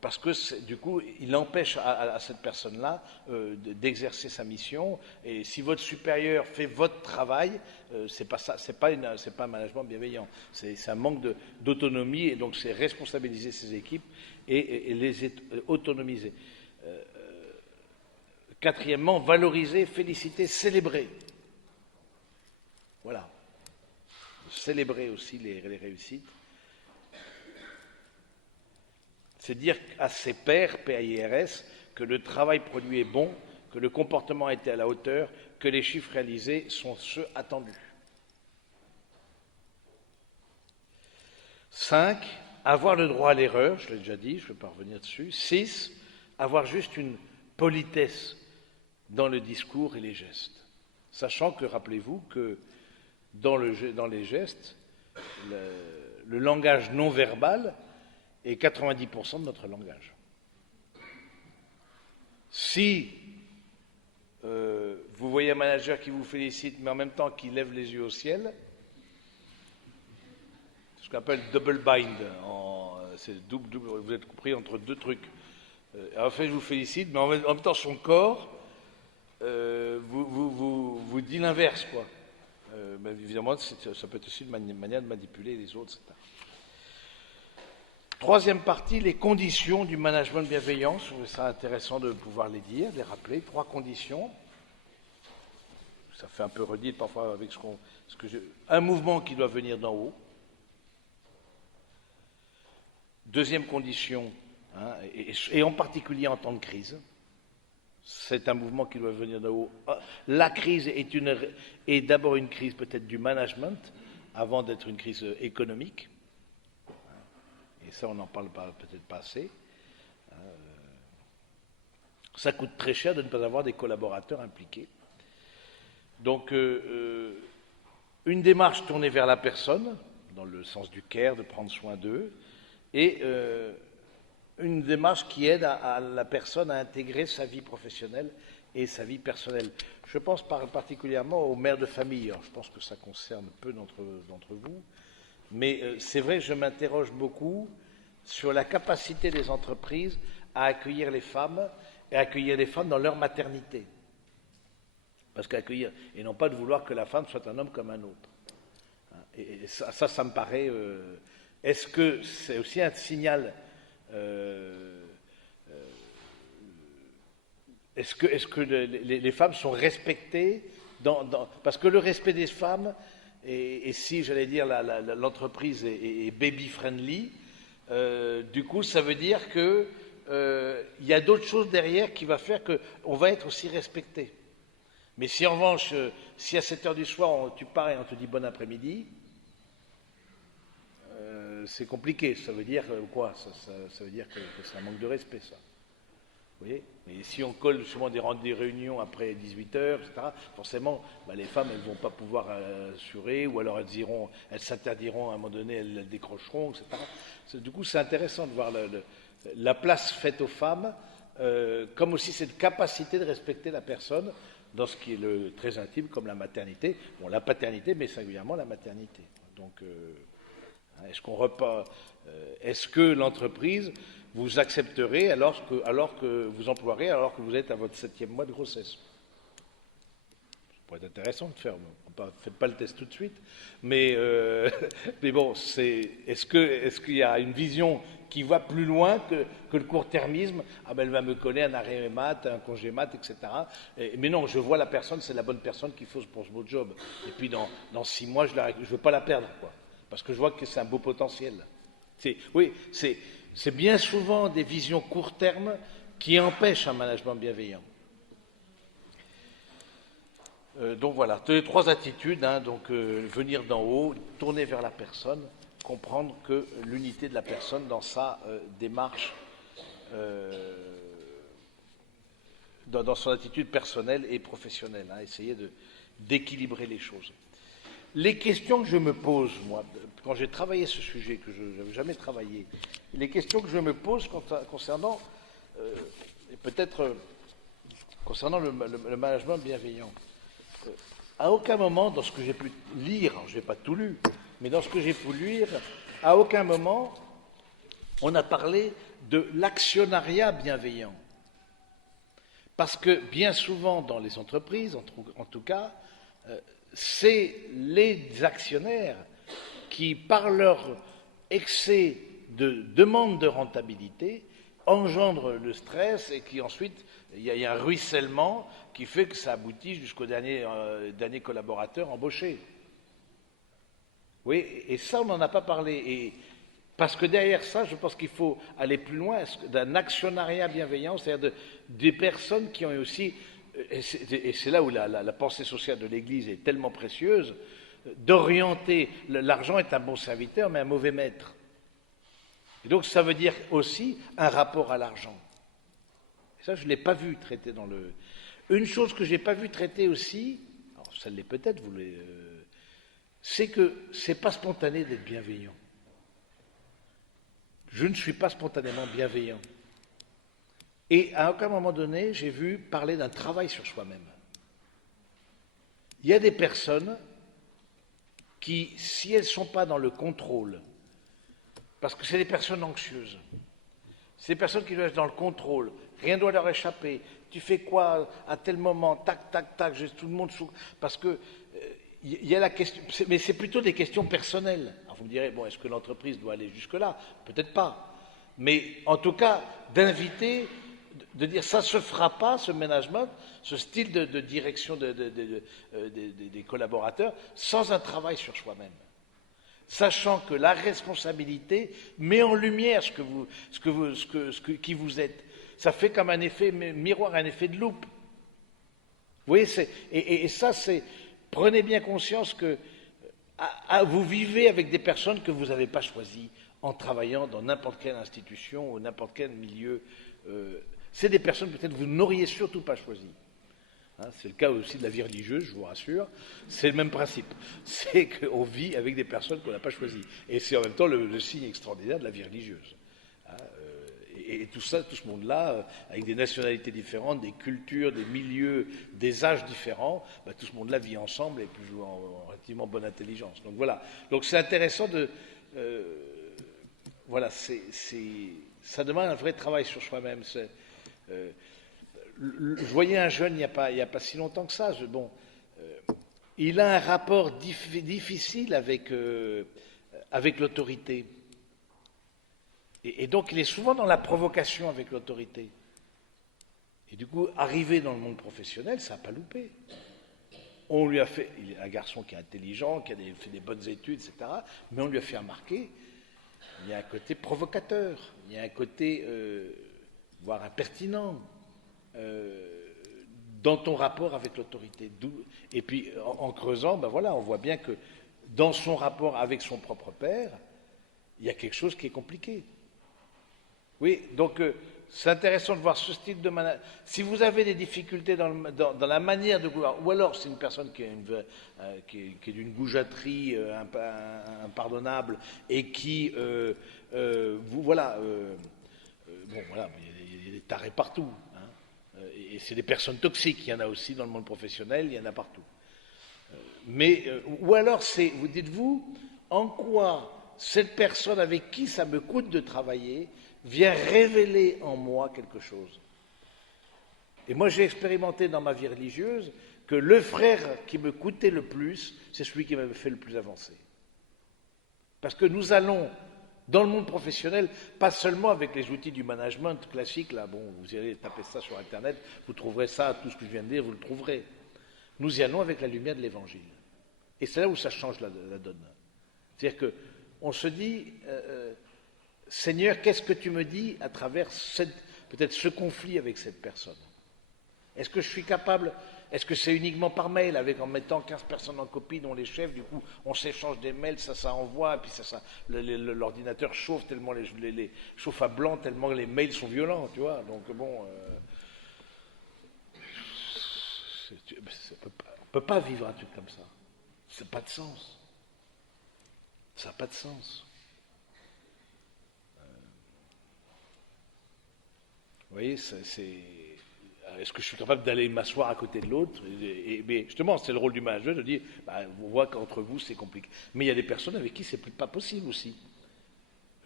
parce que du coup, il empêche à cette personne-là d'exercer sa mission. Et si votre supérieur fait votre travail, c'est pas ça, c'est pas un management bienveillant. C'est un manque d'autonomie et donc c'est responsabiliser ses équipes et les autonomiser. Quatrièmement, valoriser, féliciter, célébrer. Voilà. Célébrer aussi les réussites. C'est dire à ses pairs, PAIRS, que le travail produit est bon, que le comportement a été à la hauteur, que les chiffres réalisés sont ceux attendus. 5, avoir le droit à l'erreur, je l'ai déjà dit, je ne vais pas revenir dessus. 6, avoir juste une politesse dans le discours et les gestes. Sachant que, rappelez-vous, que dans les gestes, le langage non verbal est 90% de notre langage. Si vous voyez un manager qui vous félicite, mais en même temps qui lève les yeux au ciel, ce qu'on appelle double bind, c'est double, vous êtes compris entre deux trucs. En fait, je vous félicite, mais en même temps, son corps vous dit l'inverse, quoi. Mais évidemment, ça peut être aussi une manière de manipuler les autres, etc. Troisième partie, les conditions du management bienveillant. Je trouve ça intéressant de pouvoir les dire, de les rappeler. 3 conditions. Ça fait un peu redire parfois avec un mouvement qui doit venir d'en haut. Deuxième condition, hein, et en particulier en temps de crise, c'est un mouvement qui doit venir d'en haut. La crise est d'abord une crise peut-être du management, avant d'être une crise économique. Et ça, on n'en parle peut-être pas assez. Ça coûte très cher de ne pas avoir des collaborateurs impliqués. Donc, une démarche tournée vers la personne, dans le sens du care, de prendre soin d'eux, et une démarche qui aide à la personne à intégrer sa vie professionnelle et sa vie personnelle. Je pense particulièrement aux mères de famille. Alors, je pense que ça concerne peu d'entre vous, mais c'est vrai, je m'interroge beaucoup sur la capacité des entreprises à accueillir les femmes et à accueillir les femmes dans leur maternité. Parce qu'accueillir, et non pas de vouloir que la femme soit un homme comme un autre. Et ça me paraît... est-ce que c'est aussi un signal... est-ce que les femmes sont respectées parce que le respect des femmes, et si j'allais dire l'entreprise est baby-friendly, du coup ça veut dire que il y a d'autres choses derrière qui va faire qu'on va être aussi respecté. Mais si en revanche, si à 7 heures du soir tu pars et on te dit bon après-midi, c'est compliqué. Ça veut dire quoi? Ça veut dire que c'est un manque de respect, ça. Vous voyez? Et si on colle souvent des réunions après 18 heures, etc., forcément, les femmes, elles ne vont pas pouvoir assurer, ou alors elles s'interdiront à un moment donné, elles décrocheront, etc. Du coup, c'est intéressant de voir la place faite aux femmes, comme aussi cette capacité de respecter la personne dans ce qui est très intime, comme la maternité. Bon, la paternité, mais singulièrement la maternité. Donc, est-ce que l'entreprise vous accepterez alors que vous emploierez alors que vous êtes à votre 7e mois de grossesse? Ça pourrait être intéressant de faire. Faites pas le test tout de suite, mais bon, est-ce qu'il y a une vision qui va plus loin que le court-termisme? Ah ben elle va me coller un arrêt mat, un congé mat, etc. Mais non, je vois la personne, c'est la bonne personne qu'il faut pour ce beau job. Et puis dans 6 mois, je ne veux pas la perdre, quoi. Parce que je vois que c'est un beau potentiel. C'est bien souvent des visions court terme qui empêchent un management bienveillant. Donc voilà, les 3 attitudes, hein, venir d'en haut, tourner vers la personne, comprendre que l'unité de la personne dans sa démarche, dans son attitude personnelle et professionnelle, hein, essayer d'équilibrer les choses. Les questions que je me pose, moi, quand j'ai travaillé ce sujet, que je n'avais jamais travaillé, les questions que je me pose concernant, peut-être concernant le management bienveillant, à aucun moment, dans ce que j'ai pu lire, je n'ai pas tout lu, mais dans ce que j'ai pu lire, à aucun moment, on a parlé de l'actionnariat bienveillant. Parce que bien souvent, dans les entreprises, en tout cas, c'est les actionnaires qui, par leur excès de demande de rentabilité, engendrent le stress et qui ensuite, il y a un ruissellement qui fait que ça aboutit jusqu'au dernier collaborateur embauché. Oui, et ça, on n'en a pas parlé. Et parce que derrière ça, je pense qu'il faut aller plus loin d'un actionnariat bienveillant, c'est-à-dire des personnes qui ont aussi... Et c'est là où la pensée sociale de l'Église est tellement précieuse, d'orienter, l'argent est un bon serviteur, mais un mauvais maître. Et donc ça veut dire aussi un rapport à l'argent. Et ça, je ne l'ai pas vu traiter dans le... Une chose que je n'ai pas vu traiter aussi, alors ça l'est peut-être, c'est que ce n'est pas spontané d'être bienveillant. Je ne suis pas spontanément bienveillant. Et à aucun moment donné, j'ai vu parler d'un travail sur soi-même. Il y a des personnes qui, si elles ne sont pas dans le contrôle, parce que c'est des personnes anxieuses, c'est des personnes qui doivent être dans le contrôle, rien ne doit leur échapper, tu fais quoi à tel moment, tac, tac, tac, j'ai tout le monde sous... Parce que il y a la question, mais c'est plutôt des questions personnelles. Alors vous me direz, bon, est-ce que l'entreprise doit aller jusque-là? Peut-être pas. Mais en tout cas, d'inviter, de dire ça ne se fera pas, ce management, ce style de direction des collaborateurs, sans un travail sur soi-même. Sachant que la responsabilité met en lumière qui vous êtes. Ça fait comme un effet miroir, un effet de loupe. Vous voyez, et ça, c'est... Prenez bien conscience que vous vivez avec des personnes que vous n'avez pas choisies en travaillant dans n'importe quelle institution ou n'importe quel milieu. C'est des personnes peut-être que vous n'auriez surtout pas choisies. Hein, c'est le cas aussi de la vie religieuse, je vous rassure. C'est le même principe. C'est qu'on vit avec des personnes qu'on n'a pas choisies. Et c'est en même temps le signe extraordinaire de la vie religieuse. Hein, et tout ça, tout ce monde-là, avec des nationalités différentes, des cultures, des milieux, des âges différents, tout ce monde-là vit ensemble et puis en relativement bonne intelligence. Donc voilà. Donc c'est intéressant de... voilà, ça demande un vrai travail sur soi-même. Je voyais un jeune il n'y a pas si longtemps que ça. Il a un rapport difficile avec l'autorité. Et donc, il est souvent dans la provocation avec l'autorité. Et du coup, arrivé dans le monde professionnel, ça n'a pas loupé. On lui a fait, il est un garçon qui est intelligent, qui a fait des bonnes études, etc. Mais on lui a fait remarquer, il y a un côté provocateur, il y a un côté, voire impertinent, dans ton rapport avec l'autorité. Et puis, en creusant, voilà, on voit bien que dans son rapport avec son propre père, il y a quelque chose qui est compliqué. Oui, donc c'est intéressant de voir ce style de management. Si vous avez des difficultés dans la manière de vouloir, ou alors c'est une personne qui est d'une goujaterie impardonnable et qui, voilà, voilà, il y a des tarés partout. Hein, et c'est des personnes toxiques, il y en a aussi dans le monde professionnel, il y en a partout. Ou alors vous dites-vous, en quoi cette personne avec qui ça me coûte de travailler vient révéler en moi quelque chose. Et moi, j'ai expérimenté dans ma vie religieuse que le frère qui me coûtait le plus, c'est celui qui m'avait fait le plus avancer. Parce que nous allons, dans le monde professionnel, pas seulement avec les outils du management classique, là, bon, vous irez taper ça sur Internet, vous trouverez ça, tout ce que je viens de dire, vous le trouverez. Nous y allons avec la lumière de l'Évangile. Et c'est là où ça change la donne. C'est-à-dire qu'on se dit... Seigneur, qu'est-ce que tu me dis à travers peut-être ce conflit avec cette personne? Est-ce que je suis capable, est-ce que c'est uniquement par mail, en mettant 15 personnes en copie, dont les chefs, du coup, on s'échange des mails, ça envoie, et puis l'ordinateur chauffe tellement chauffe à blanc, tellement les mails sont violents, tu vois. Donc bon, on ne peut pas vivre un truc comme ça. Ça n'a pas de sens. Ça n'a pas de sens. Vous voyez, est-ce que je suis capable d'aller m'asseoir à côté de l'autre? Mais justement, c'est le rôle du manager de dire, on voit qu'entre vous, c'est compliqué. Mais il y a des personnes avec qui c'est pas possible aussi.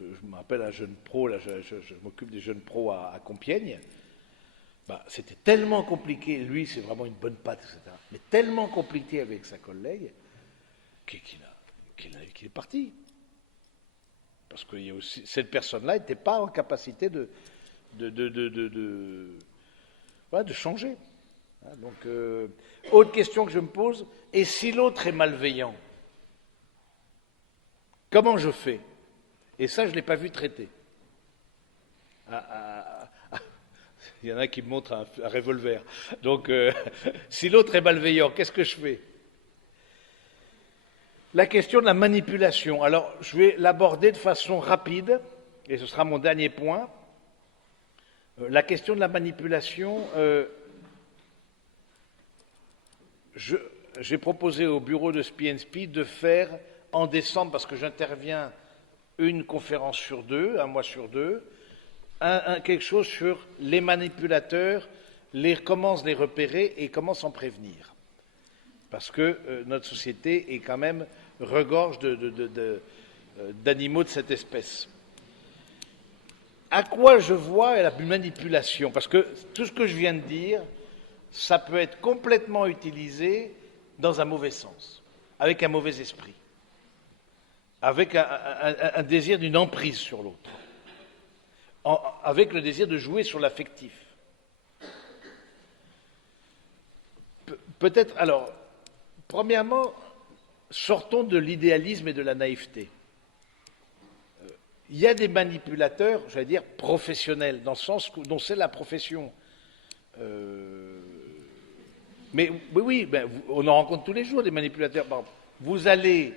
Je me rappelle un jeune pro, là, je m'occupe des jeunes pros à Compiègne. C'était tellement compliqué, lui, c'est vraiment une bonne patte, etc. Mais tellement compliqué avec sa collègue qu'il est parti. Parce que cette personne-là n'était pas en capacité de changer. Donc, autre question que je me pose, et si l'autre est malveillant, comment je fais? Et ça, je ne l'ai pas vu traiter. Il y en a qui me montrent un revolver. Donc, si l'autre est malveillant, qu'est-ce que je fais? La question de la manipulation. Alors, je vais l'aborder de façon rapide, et ce sera mon dernier point, la question de la manipulation. J'ai proposé au bureau de SPI&SPI de faire en décembre, parce que j'interviens une conférence sur deux, un mois sur deux, quelque chose sur les manipulateurs, comment les repérer et comment s'en prévenir. Parce que notre société est quand même regorge d'animaux de cette espèce. À quoi je vois la manipulation? Parce que tout ce que je viens de dire, ça peut être complètement utilisé dans un mauvais sens, avec un mauvais esprit, avec un désir d'une emprise sur l'autre, avec le désir de jouer sur l'affectif. Peut-être, alors, premièrement, sortons de l'idéalisme et de la naïveté. Il y a des manipulateurs, j'allais dire, professionnels, dans le sens dont c'est la profession. Mais oui, on en rencontre tous les jours des manipulateurs. Vous allez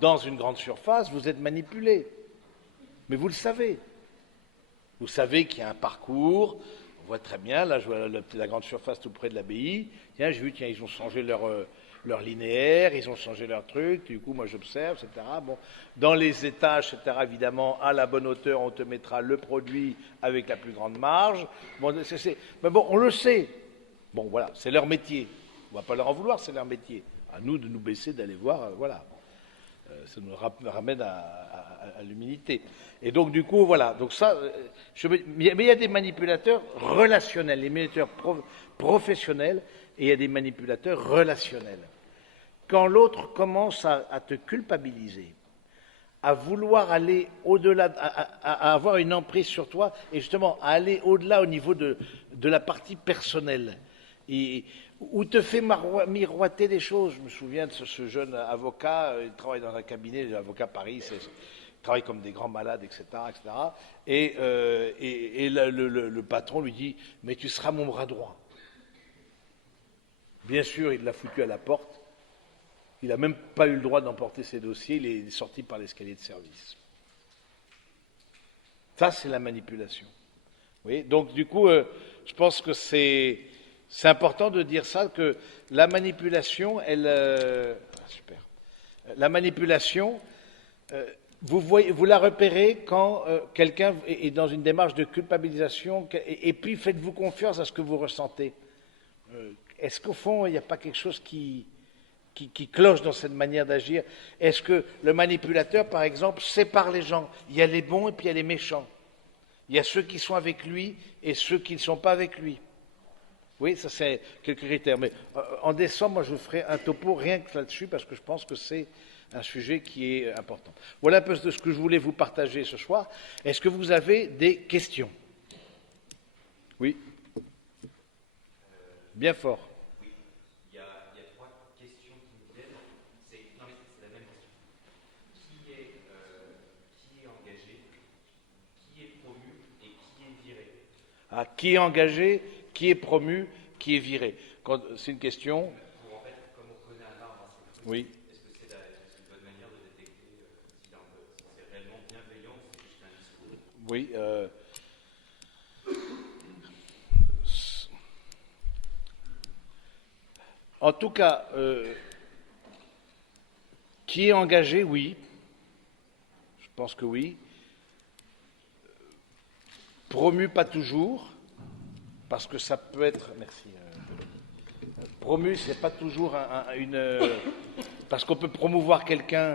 dans une grande surface, vous êtes manipulé. Mais vous le savez. Vous savez qu'il y a un parcours. On voit très bien, là je vois la grande surface tout près de l'abbaye. Tiens, j'ai vu, tiens, ils ont changé leur linéaire, ils ont changé leur truc, du coup moi j'observe, etc. Bon, dans les étages, etc., évidemment, à la bonne hauteur, on te mettra le produit avec la plus grande marge. Bon, mais bon, on le sait. Bon, voilà, c'est leur métier. On ne va pas leur en vouloir, c'est leur métier. À nous de nous baisser, d'aller voir, voilà. Ça nous ramène à l'humilité. Et donc, du coup, voilà. Donc ça, mais il y a des manipulateurs relationnels, les manipulateurs professionnels, et il y a des manipulateurs relationnels. Quand l'autre commence à te culpabiliser, à vouloir aller au-delà, à avoir une emprise sur toi, et justement à aller au-delà au niveau de la partie personnelle, où te fait miroiter des choses. Je me souviens de ce jeune avocat, il travaille dans un cabinet, l'avocat Paris, il travaille comme des grands malades, etc. etc. Et le patron lui dit « Mais tu seras mon bras droit ». Bien sûr, il l'a foutu à la porte. Il n'a même pas eu le droit d'emporter ses dossiers, il est sorti par l'escalier de service. Ça, c'est la manipulation. Oui, donc, du coup, je pense que c'est important de dire ça, que la manipulation, super. La manipulation, vous la repérez quand quelqu'un est dans une démarche de culpabilisation, et puis faites-vous confiance à ce que vous ressentez. Est-ce qu'au fond, il n'y a pas quelque chose qui cloche dans cette manière d'agir? Est-ce que le manipulateur, par exemple, sépare les gens? Il y a les bons et puis il y a les méchants. Il y a ceux qui sont avec lui et ceux qui ne sont pas avec lui. Oui, ça c'est quelques critères. Mais en décembre, moi je vous ferai un topo rien que là-dessus parce que je pense que c'est un sujet qui est important. Voilà un peu de ce que je voulais vous partager ce soir. Est-ce que vous avez des questions? Oui. Bien fort. Oui, il y a trois questions qui me viennent. Non, mais c'est la même question. Qui est engagé, qui est promu et qui est viré? Ah, qui est engagé, qui est promu, qui est viré? C'est une question. En fait, comme on connaît un arbre assez frustré, Oui. est-ce que c'est une bonne manière de détecter si c'est réellement bienveillant ou c'est juste un discours? Oui. En tout cas, qui est engagé, oui. Je pense que oui. Promu, pas toujours, parce que ça peut être. Merci. Promu, c'est pas toujours parce qu'on peut promouvoir quelqu'un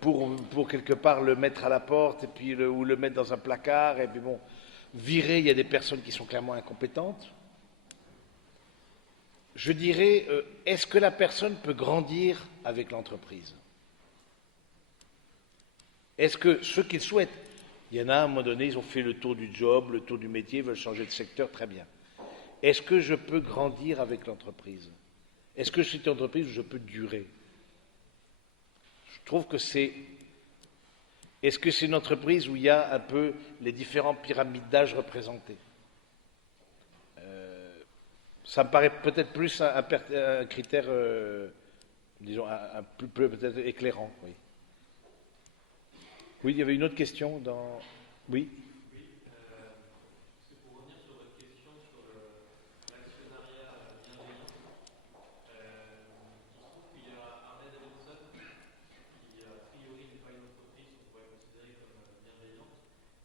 pour quelque part le mettre à la porte et puis ou le mettre dans un placard et puis bon, virer, il y a des personnes qui sont clairement incompétentes. Je dirais, est-ce que la personne peut grandir avec l'entreprise? Est-ce que ceux qu'ils souhaitent, il y en a à un moment donné, ils ont fait le tour du job, le tour du métier, veulent changer de secteur, très bien. Est-ce que je peux grandir avec l'entreprise? Est-ce que c'est une entreprise où je peux durer? Je trouve que c'est... Est-ce que c'est une entreprise où il y a un peu les différentes pyramides d'âge représentées? Ça me paraît peut-être plus un critère, disons, un peu peut-être éclairant, oui. Oui, il y avait une autre question dans... Oui. C'est pour revenir sur votre question sur l'actionnariat bienveillant. Il se trouve qu'il y a Harley Davidson, qui a priori n'est pas une entreprise qu'on pourrait considérer comme bienveillante,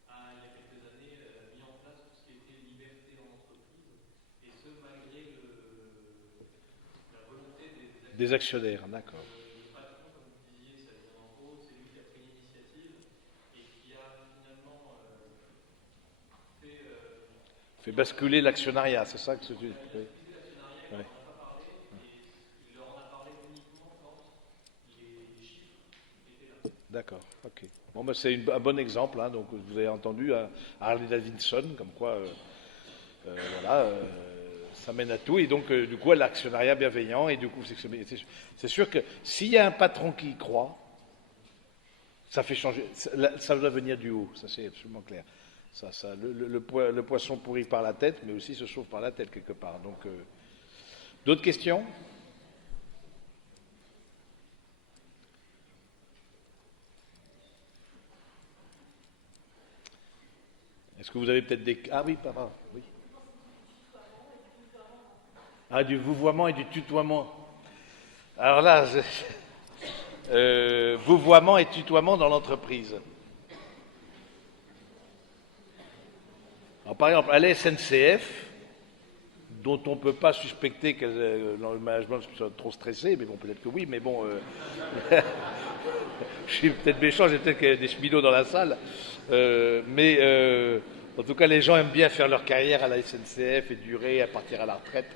a il y a quelques années mis en place tout ce qui était liberté en entreprise, et ce malgré la volonté Des actionnaires, d'accord. le patron, comme vous disiez, ça vient en haut, c'est lui qui a pris l'initiative et qui a finalement Fait basculer l'actionnariat, c'est ça que c'est... Oui. Ouais. il leur en a parlé uniquement quand les chiffres étaient là. D'accord, ok. Bon, ben, c'est un bon exemple, hein, donc vous avez entendu Harley Davidson, comme quoi, voilà, ça mène à tout, et donc du coup à l'actionnariat bienveillant, et du coup c'est sûr que s'il y a un patron qui y croit, ça fait changer, ça doit venir du haut, ça c'est absolument clair. Le poisson pourrit par la tête, mais aussi se sauve par la tête quelque part. Donc, d'autres questions? Est-ce que vous avez peut-être des... Ah oui, pardon, oui. Ah, du vouvoiement et du tutoiement. Alors là, vouvoiement et tutoiement dans l'entreprise. Alors, par exemple, à la SNCF, dont on ne peut pas suspecter que dans le management soit trop stressé, mais bon, peut-être que oui, mais bon, je suis peut-être méchant, j'ai peut-être qu'il y a des cheminots dans la salle, mais en tout cas, les gens aiment bien faire leur carrière à la SNCF et durer à partir à la retraite.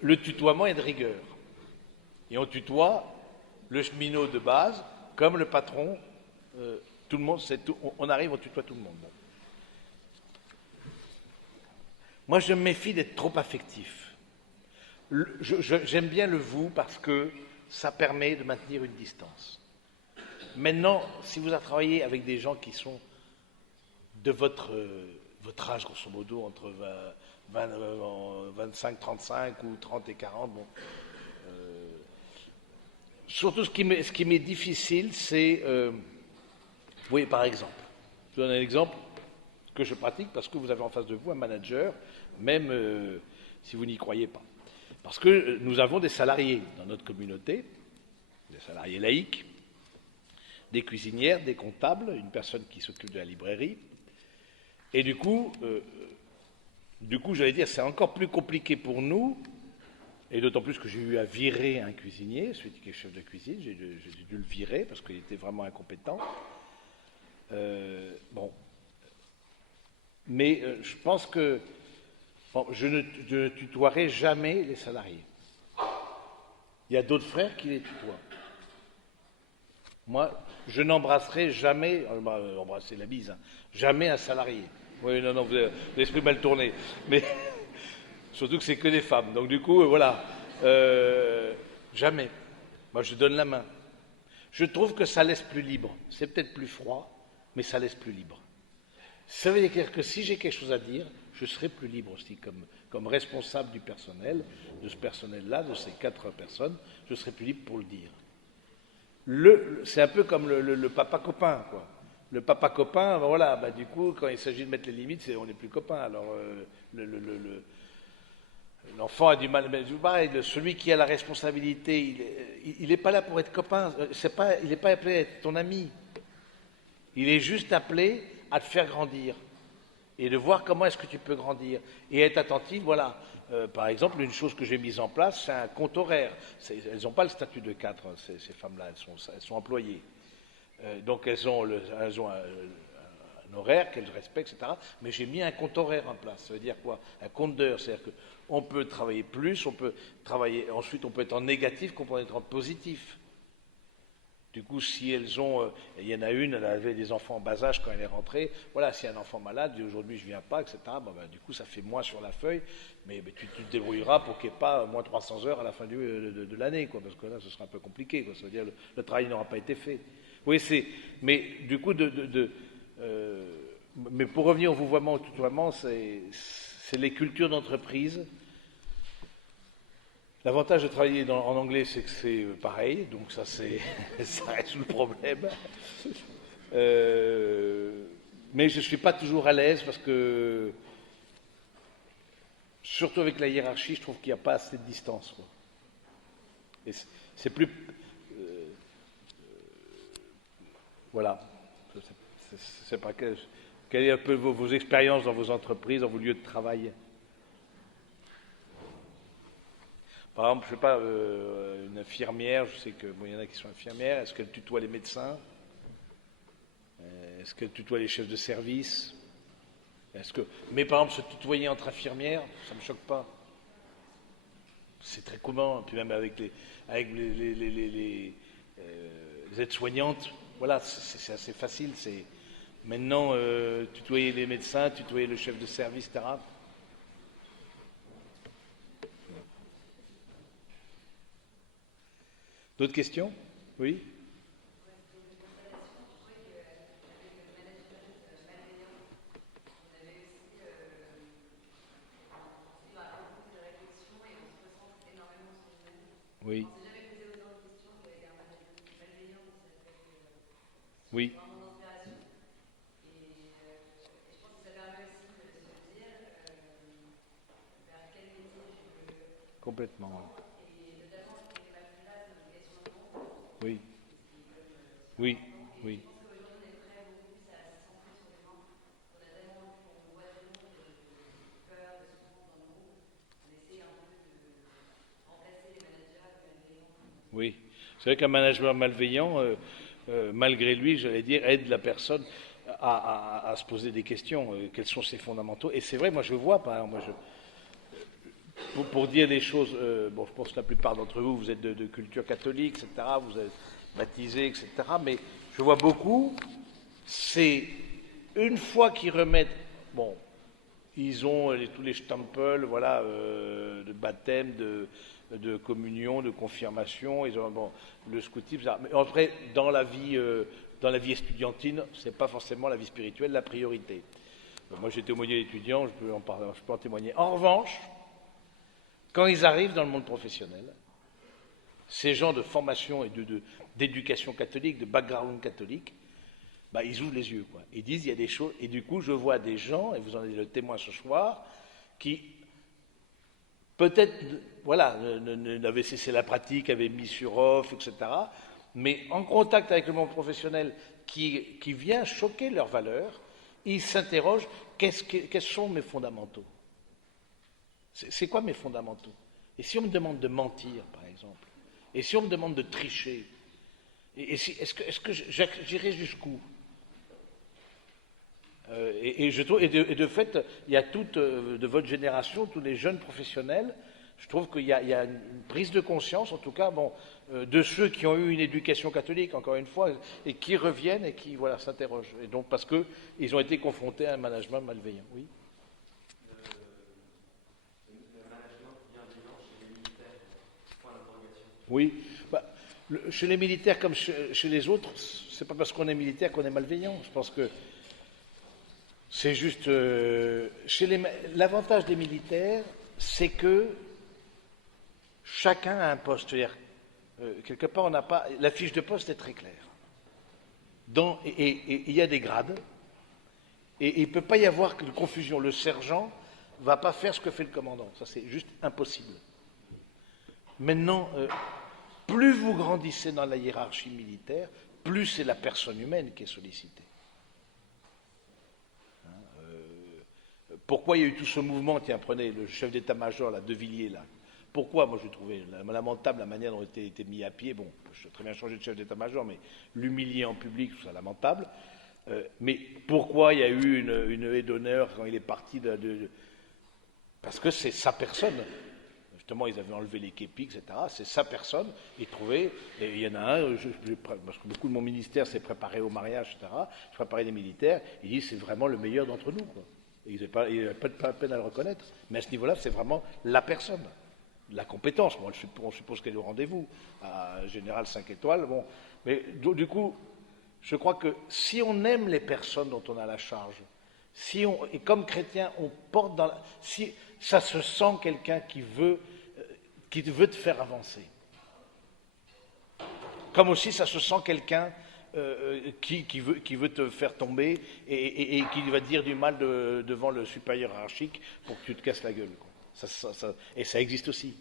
Le tutoiement est de rigueur. Et on tutoie le cheminot de base, comme le patron, tout le monde, on arrive, on tutoie tout le monde. Bon. Moi, je me méfie d'être trop affectif. J'aime bien le vous parce que ça permet de maintenir une distance. Maintenant, si vous avez travaillé avec des gens qui sont de votre âge, grosso modo, entre 25, 35 ou 30 et 40, bon, surtout ce qui m'est difficile, c'est, oui, par exemple, je donne un exemple que je pratique parce que vous avez en face de vous un manager, même si vous n'y croyez pas. Parce que nous avons des salariés dans notre communauté, des salariés laïcs, des cuisinières, des comptables, une personne qui s'occupe de la librairie. Et du coup, j'allais dire, c'est encore plus compliqué pour nous, et d'autant plus que j'ai eu à virer un cuisinier, celui qui est chef de cuisine, j'ai dû le virer parce qu'il était vraiment incompétent. Bon. Mais je pense que je ne tutoierai jamais les salariés. Il y a d'autres frères qui les tutoient. Moi, je n'embrasserai jamais, embrasser la bise, hein, jamais un salarié. Oui, non, vous avez l'esprit mal tourné. Mais surtout que c'est que des femmes. Donc du coup, voilà. Jamais. Moi, je donne la main. Je trouve que ça laisse plus libre. C'est peut-être plus froid, mais ça laisse plus libre. Ça veut dire que si j'ai quelque chose à dire, je serai plus libre aussi, comme responsable du personnel, de ce personnel-là, de ces 4 personnes, je serai plus libre pour le dire. C'est un peu comme le papa copain, quoi. Le papa copain, voilà, du coup, quand il s'agit de mettre les limites, on n'est plus copain. Alors, l'enfant a du mal, mais pareil, celui qui a la responsabilité, il n'est pas là pour être copain, il n'est pas appelé à être ton ami. Il est juste appelé à te faire grandir et de voir comment est-ce que tu peux grandir et être attentif, voilà. Par exemple, une chose que j'ai mise en place, c'est un compte horaire. Elles n'ont pas le statut de 4, ces femmes-là, elles sont employées. Donc elles ont un horaire qu'elles respectent, etc. Mais j'ai mis un compte horaire en place. Ça veut dire quoi? Un compte d'heures. C'est-à-dire qu'on peut travailler plus, on peut travailler, ensuite on peut être en négatif, qu'on peut être en positif. Du coup, si elles ont, il y en a une, elle avait des enfants en bas âge quand elle est rentrée, voilà, si un enfant malade, dit aujourd'hui je ne viens pas, etc., du coup ça fait moins sur la feuille, mais tu te débrouilleras pour qu'il n'y ait pas moins 300 heures à la fin de l'année, quoi, parce que là ce sera un peu compliqué, quoi, ça veut dire le travail n'aura pas été fait. Oui, mais du coup, mais pour revenir au vouvoiement, au tutoiement, c'est les cultures d'entreprise. L'avantage de travailler en anglais, c'est que c'est pareil, donc ça résout le problème. Mais je ne suis pas toujours à l'aise parce que, surtout avec la hiérarchie, je trouve qu'il n'y a pas assez de distance, quoi. Et c'est plus... voilà. Je sais pas quelles sont un peu vos expériences dans vos entreprises, dans vos lieux de travail. Par exemple, je ne sais pas, une infirmière, je sais que bon, y en a qui sont infirmières, est-ce qu'elle tutoie les médecins? Est-ce qu'elle tutoie les chefs de service? Mais par exemple, se tutoyer entre infirmières, ça ne me choque pas. C'est très commun, puis même avec les aides-soignantes, voilà, c'est assez facile. Maintenant, tutoyer les médecins, tutoyer le chef de service, etc. D'autres questions? Oui? Oui. Oui. Complètement. Oui. Oui. Oui. Oui. C'est vrai qu'un management malveillant, malgré lui, j'allais dire, aide la personne à se poser des questions. Quels sont ses fondamentaux? Et c'est vrai, moi je vois, par exemple, pour dire les choses, bon, je pense que la plupart d'entre vous, vous êtes de culture catholique, etc., vous êtes baptisés, etc., mais je vois beaucoup, c'est une fois qu'ils remettent, bon, ils ont tous les stempels, voilà, de baptême, de communion, de confirmation, ils ont bon, le scoutisme, ça. Mais en vrai, dans la vie estudiantine, c'est pas forcément la vie spirituelle la priorité. Moi, j'étais aumônier étudiant, je peux en témoigner. En revanche, quand ils arrivent dans le monde professionnel, ces gens de formation et d'éducation catholique, de background catholique, bah, ils ouvrent les yeux, quoi. Ils disent il y a des choses, et du coup je vois des gens, et vous en êtes le témoin ce soir, qui peut-être, voilà, n'avaient cessé la pratique, avaient mis sur off, etc., mais en contact avec le monde professionnel qui vient choquer leurs valeurs, ils s'interrogent, quels sont mes fondamentaux? C'est quoi mes fondamentaux? Et si on me demande de mentir, par exemple? Et si on me demande de tricher? Est-ce que j'irai jusqu'où? De fait, il y a de votre génération, tous les jeunes professionnels, je trouve qu'il y a une prise de conscience, en tout cas, bon, de ceux qui ont eu une éducation catholique, encore une fois, et qui reviennent et qui, voilà, s'interrogent. Et donc, parce qu'ils ont été confrontés à un management malveillant. Oui. Oui. Bah, chez les militaires comme chez les autres, c'est pas parce qu'on est militaire qu'on est malveillant. Je pense que c'est juste. L'avantage des militaires, c'est que chacun a un poste. C'est-à-dire, quelque part, on n'a pas. La fiche de poste est très claire. Et il y a des grades. Et il ne peut pas y avoir de confusion. Le sergent ne va pas faire ce que fait le commandant. Ça, c'est juste impossible. Maintenant, plus vous grandissez dans la hiérarchie militaire, plus c'est la personne humaine qui est sollicitée. Pourquoi il y a eu tout ce mouvement? Tiens, prenez le chef d'état-major, là, De Villiers, là. Pourquoi? Moi, j'ai trouvé lamentable la manière dont il était mis à pied. Bon, je suis très bien changé de chef d'état-major, mais l'humilier en public, je trouve ça lamentable. Mais pourquoi il y a eu une haie d'honneur quand il est parti Parce que c'est sa personne. Justement, ils avaient enlevé les képis, etc. C'est sa personne. Ils trouvaient, et il y en a un, parce que beaucoup de mon ministère s'est préparé au mariage, etc. Je préparais des militaires. Il dit c'est vraiment le meilleur d'entre nous, quoi. Il n'y a pas de peine à le reconnaître. Mais à ce niveau-là, c'est vraiment la personne. La compétence, bon, on suppose qu'elle est au rendez-vous. À Général 5 étoiles, bon. Mais du coup, je crois que si on aime les personnes dont on a la charge, et comme chrétien, on porte si ça se sent quelqu'un qui veut te faire avancer. Comme aussi ça se sent quelqu'un qui veut te faire tomber et qui va te dire du mal devant le supérieur hiérarchique pour que tu te casses la gueule, quoi. Et ça existe aussi.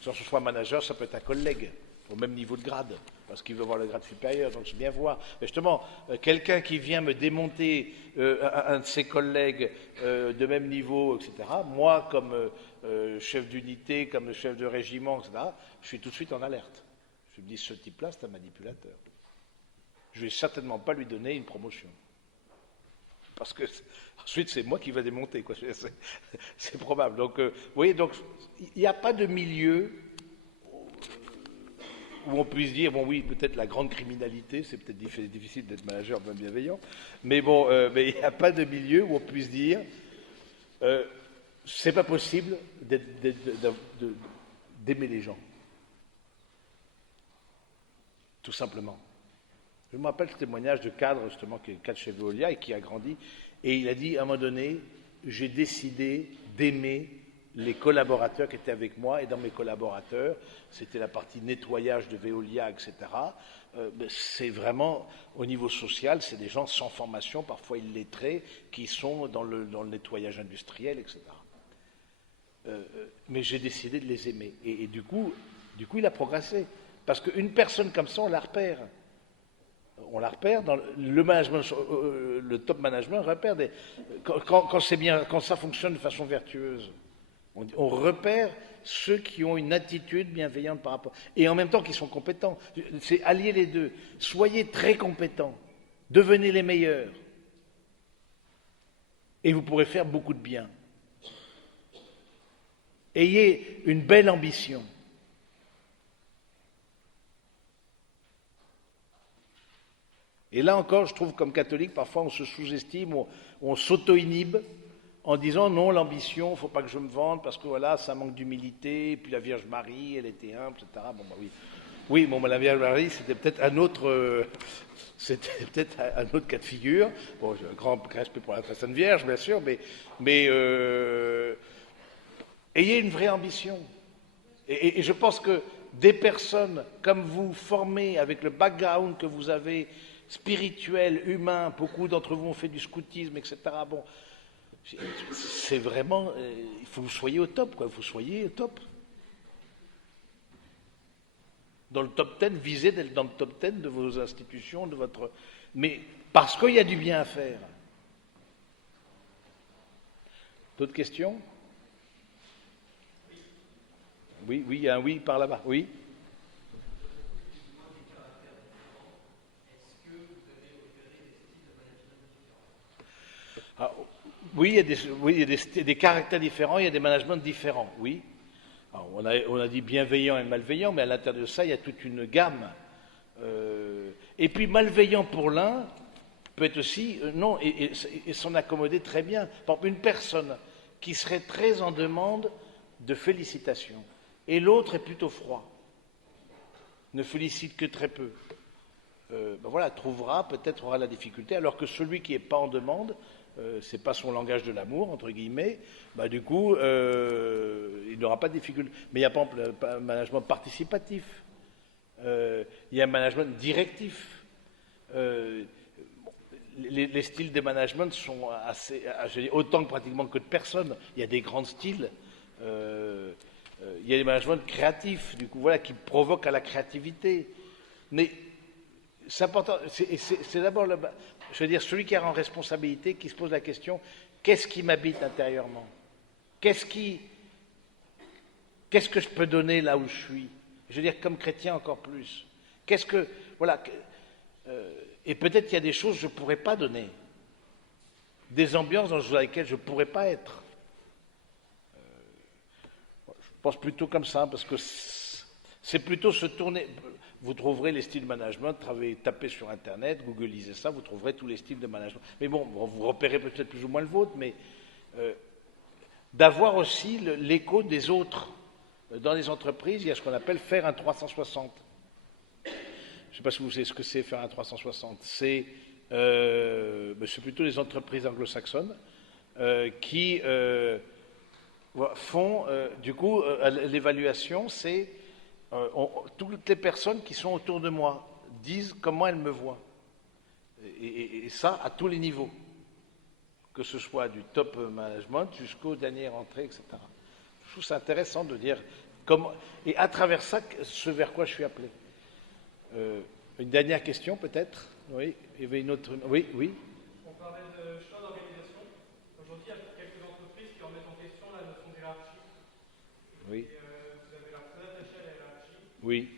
Sans que ce soit manager, ça peut être un collègue, au même niveau de grade, parce qu'il veut avoir le grade supérieur, donc c'est bien voir. Mais justement, quelqu'un qui vient me démonter un de ses collègues de même niveau, etc., moi, comme chef d'unité, comme chef de régiment, etc., je suis tout de suite en alerte. Je me dis, ce type-là, c'est un manipulateur. Je ne vais certainement pas lui donner une promotion. Parce que ensuite, c'est moi qui va démonter, quoi. C'est probable. Donc, vous voyez, donc, il n'y a pas de milieu où on puisse dire, bon oui, peut-être la grande criminalité, c'est peut-être difficile d'être manager bien bienveillant, mais bon, mais il n'y a pas de milieu où on puisse dire, c'est pas possible d'aimer les gens. Tout simplement. Je me rappelle ce témoignage de cadre, justement, qui est le cadre chez Veolia et qui a grandi, et il a dit, à un moment donné, j'ai décidé d'aimer les collaborateurs qui étaient avec moi, et dans mes collaborateurs, c'était la partie nettoyage de Veolia, etc. C'est vraiment, au niveau social, c'est des gens sans formation, parfois illettrés, qui sont dans le nettoyage industriel, etc. Mais j'ai décidé de les aimer. Et du coup, il a progressé. Parce qu'une personne comme ça, on la repère. On la repère dans le management, le top management repère quand c'est bien, quand ça fonctionne de façon vertueuse. On repère ceux qui ont une attitude bienveillante par rapport, et en même temps qui sont compétents. C'est allier les deux. Soyez très compétents, devenez les meilleurs, et vous pourrez faire beaucoup de bien. Ayez une belle ambition. Et là encore, je trouve comme catholique, parfois on se sous-estime, on s'auto-inhibe en disant non, l'ambition, il ne faut pas que je me vante parce que voilà, ça manque d'humilité, puis la Vierge Marie, elle était humble, etc. Bon, bah oui. Oui, bon, bah, la Vierge Marie, c'était peut-être un autre cas de figure. Bon, j'ai un grand respect pour la très Sainte Vierge, bien sûr, mais ayez une vraie ambition. Et je pense que des personnes comme vous, formées avec le background que vous avez, spirituel, humain, beaucoup d'entre vous ont fait du scoutisme, etc. Bon, c'est vraiment, il faut que vous soyez au top, quoi. Vous soyez au top. Dans le top 10, visez d'être dans le top 10 de vos institutions, de votre. Mais parce qu'il y a du bien à faire. D'autres questions? Oui, il y a un oui par là-bas. Oui. Ah, oui, il y a des caractères différents, il y a des managements différents, oui. Alors, on a dit bienveillant et malveillant, mais à l'intérieur de ça, il y a toute une gamme. Et puis malveillant pour l'un peut être aussi, non, et s'en accommoder très bien. Par exemple, une personne qui serait très en demande de félicitations, et l'autre est plutôt froid, ne félicite que très peu. Ben voilà, peut-être aura la difficulté, alors que celui qui n'est pas en demande, c'est pas son langage de l'amour, entre guillemets, bah du coup, il n'aura pas de difficulté. Mais il y a par exemple un management participatif, il y a un management directif. Les styles de management sont assez, je dis, autant pratiquement que de personnes. Il y a des grands styles. Il y a des managements créatifs, du coup, voilà, qui provoquent à la créativité. Mais c'est important, c'est d'abord, je veux dire, celui qui a en responsabilité, qui se pose la question, qu'est-ce qui m'habite intérieurement? Qu'est-ce que je peux donner là où je suis? Je veux dire, comme chrétien encore plus. Voilà, et peut-être qu'il y a des choses que je ne pourrais pas donner, des ambiances dans lesquelles je ne pourrais pas être. Je pense plutôt comme ça, parce que c'est plutôt se tourner. Vous trouverez les styles de management, tapez sur Internet, googlisez ça, vous trouverez tous les styles de management. Mais bon, vous repérez peut-être plus ou moins le vôtre, mais d'avoir aussi l'écho des autres. Dans les entreprises, il y a ce qu'on appelle faire un 360. Je ne sais pas si vous savez ce que c'est faire un 360. C'est plutôt les entreprises anglo-saxonnes qui font, du coup, l'évaluation, c'est toutes les personnes qui sont autour de moi, disent comment elles me voient. Et ça, à tous les niveaux. Que ce soit du top management jusqu'aux dernières entrées, etc. Je trouve ça intéressant de dire comment... Et à travers ça, ce vers quoi je suis appelé. Une dernière question, peut-être? Oui, il y avait une autre... Oui, oui. On parlait de choix d'organisation. Aujourd'hui, il y a quelques entreprises qui remettent en question la notion d'hierarchie. Oui. Et vous avez l'air très attaché à la hiérarchie. Oui.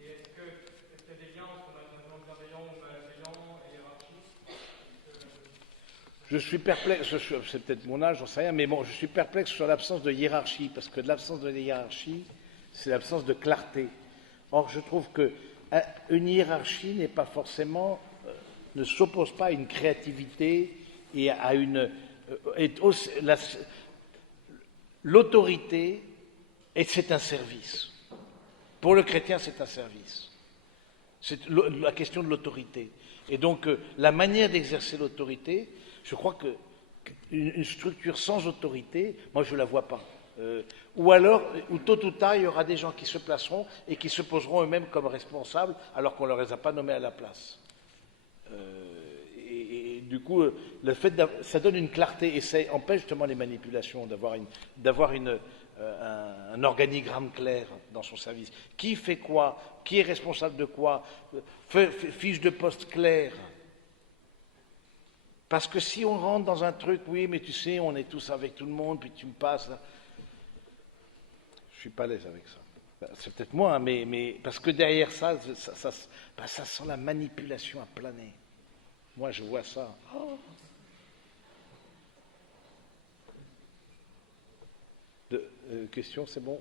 Et est-ce qu'il y a des liens entre management bienveillant ou malveillant et hiérarchie? Je suis perplexe, c'est peut-être mon âge, j'en sais rien, mais bon, je suis perplexe sur l'absence de hiérarchie, parce que l'absence de hiérarchie, c'est l'absence de clarté. Or, je trouve que une hiérarchie n'est pas forcément, ne s'oppose pas à une créativité et à une... l'autorité, et c'est un service. Pour le chrétien, c'est un service. C'est la question de l'autorité. Et donc, la manière d'exercer l'autorité, je crois qu'une structure sans autorité, moi, je ne la vois pas. Ou alors, ou tôt ou tard, il y aura des gens qui se placeront et qui se poseront eux-mêmes comme responsables alors qu'on ne leur les a pas nommés à la place. Et du coup, le fait ça donne une clarté et ça empêche justement les manipulations, d'avoir un organigramme clair dans son service. Qui fait quoi? Qui est responsable de quoi? Fiche de poste claire. Parce que si on rentre dans un truc, oui, mais tu sais, on est tous avec tout le monde, puis tu me passes... Là. Je suis pas à l'aise avec ça. C'est peut-être moi, hein, mais parce que derrière ça, ça sent la manipulation à planer. Moi, je vois ça. Oh. Question, c'est bon?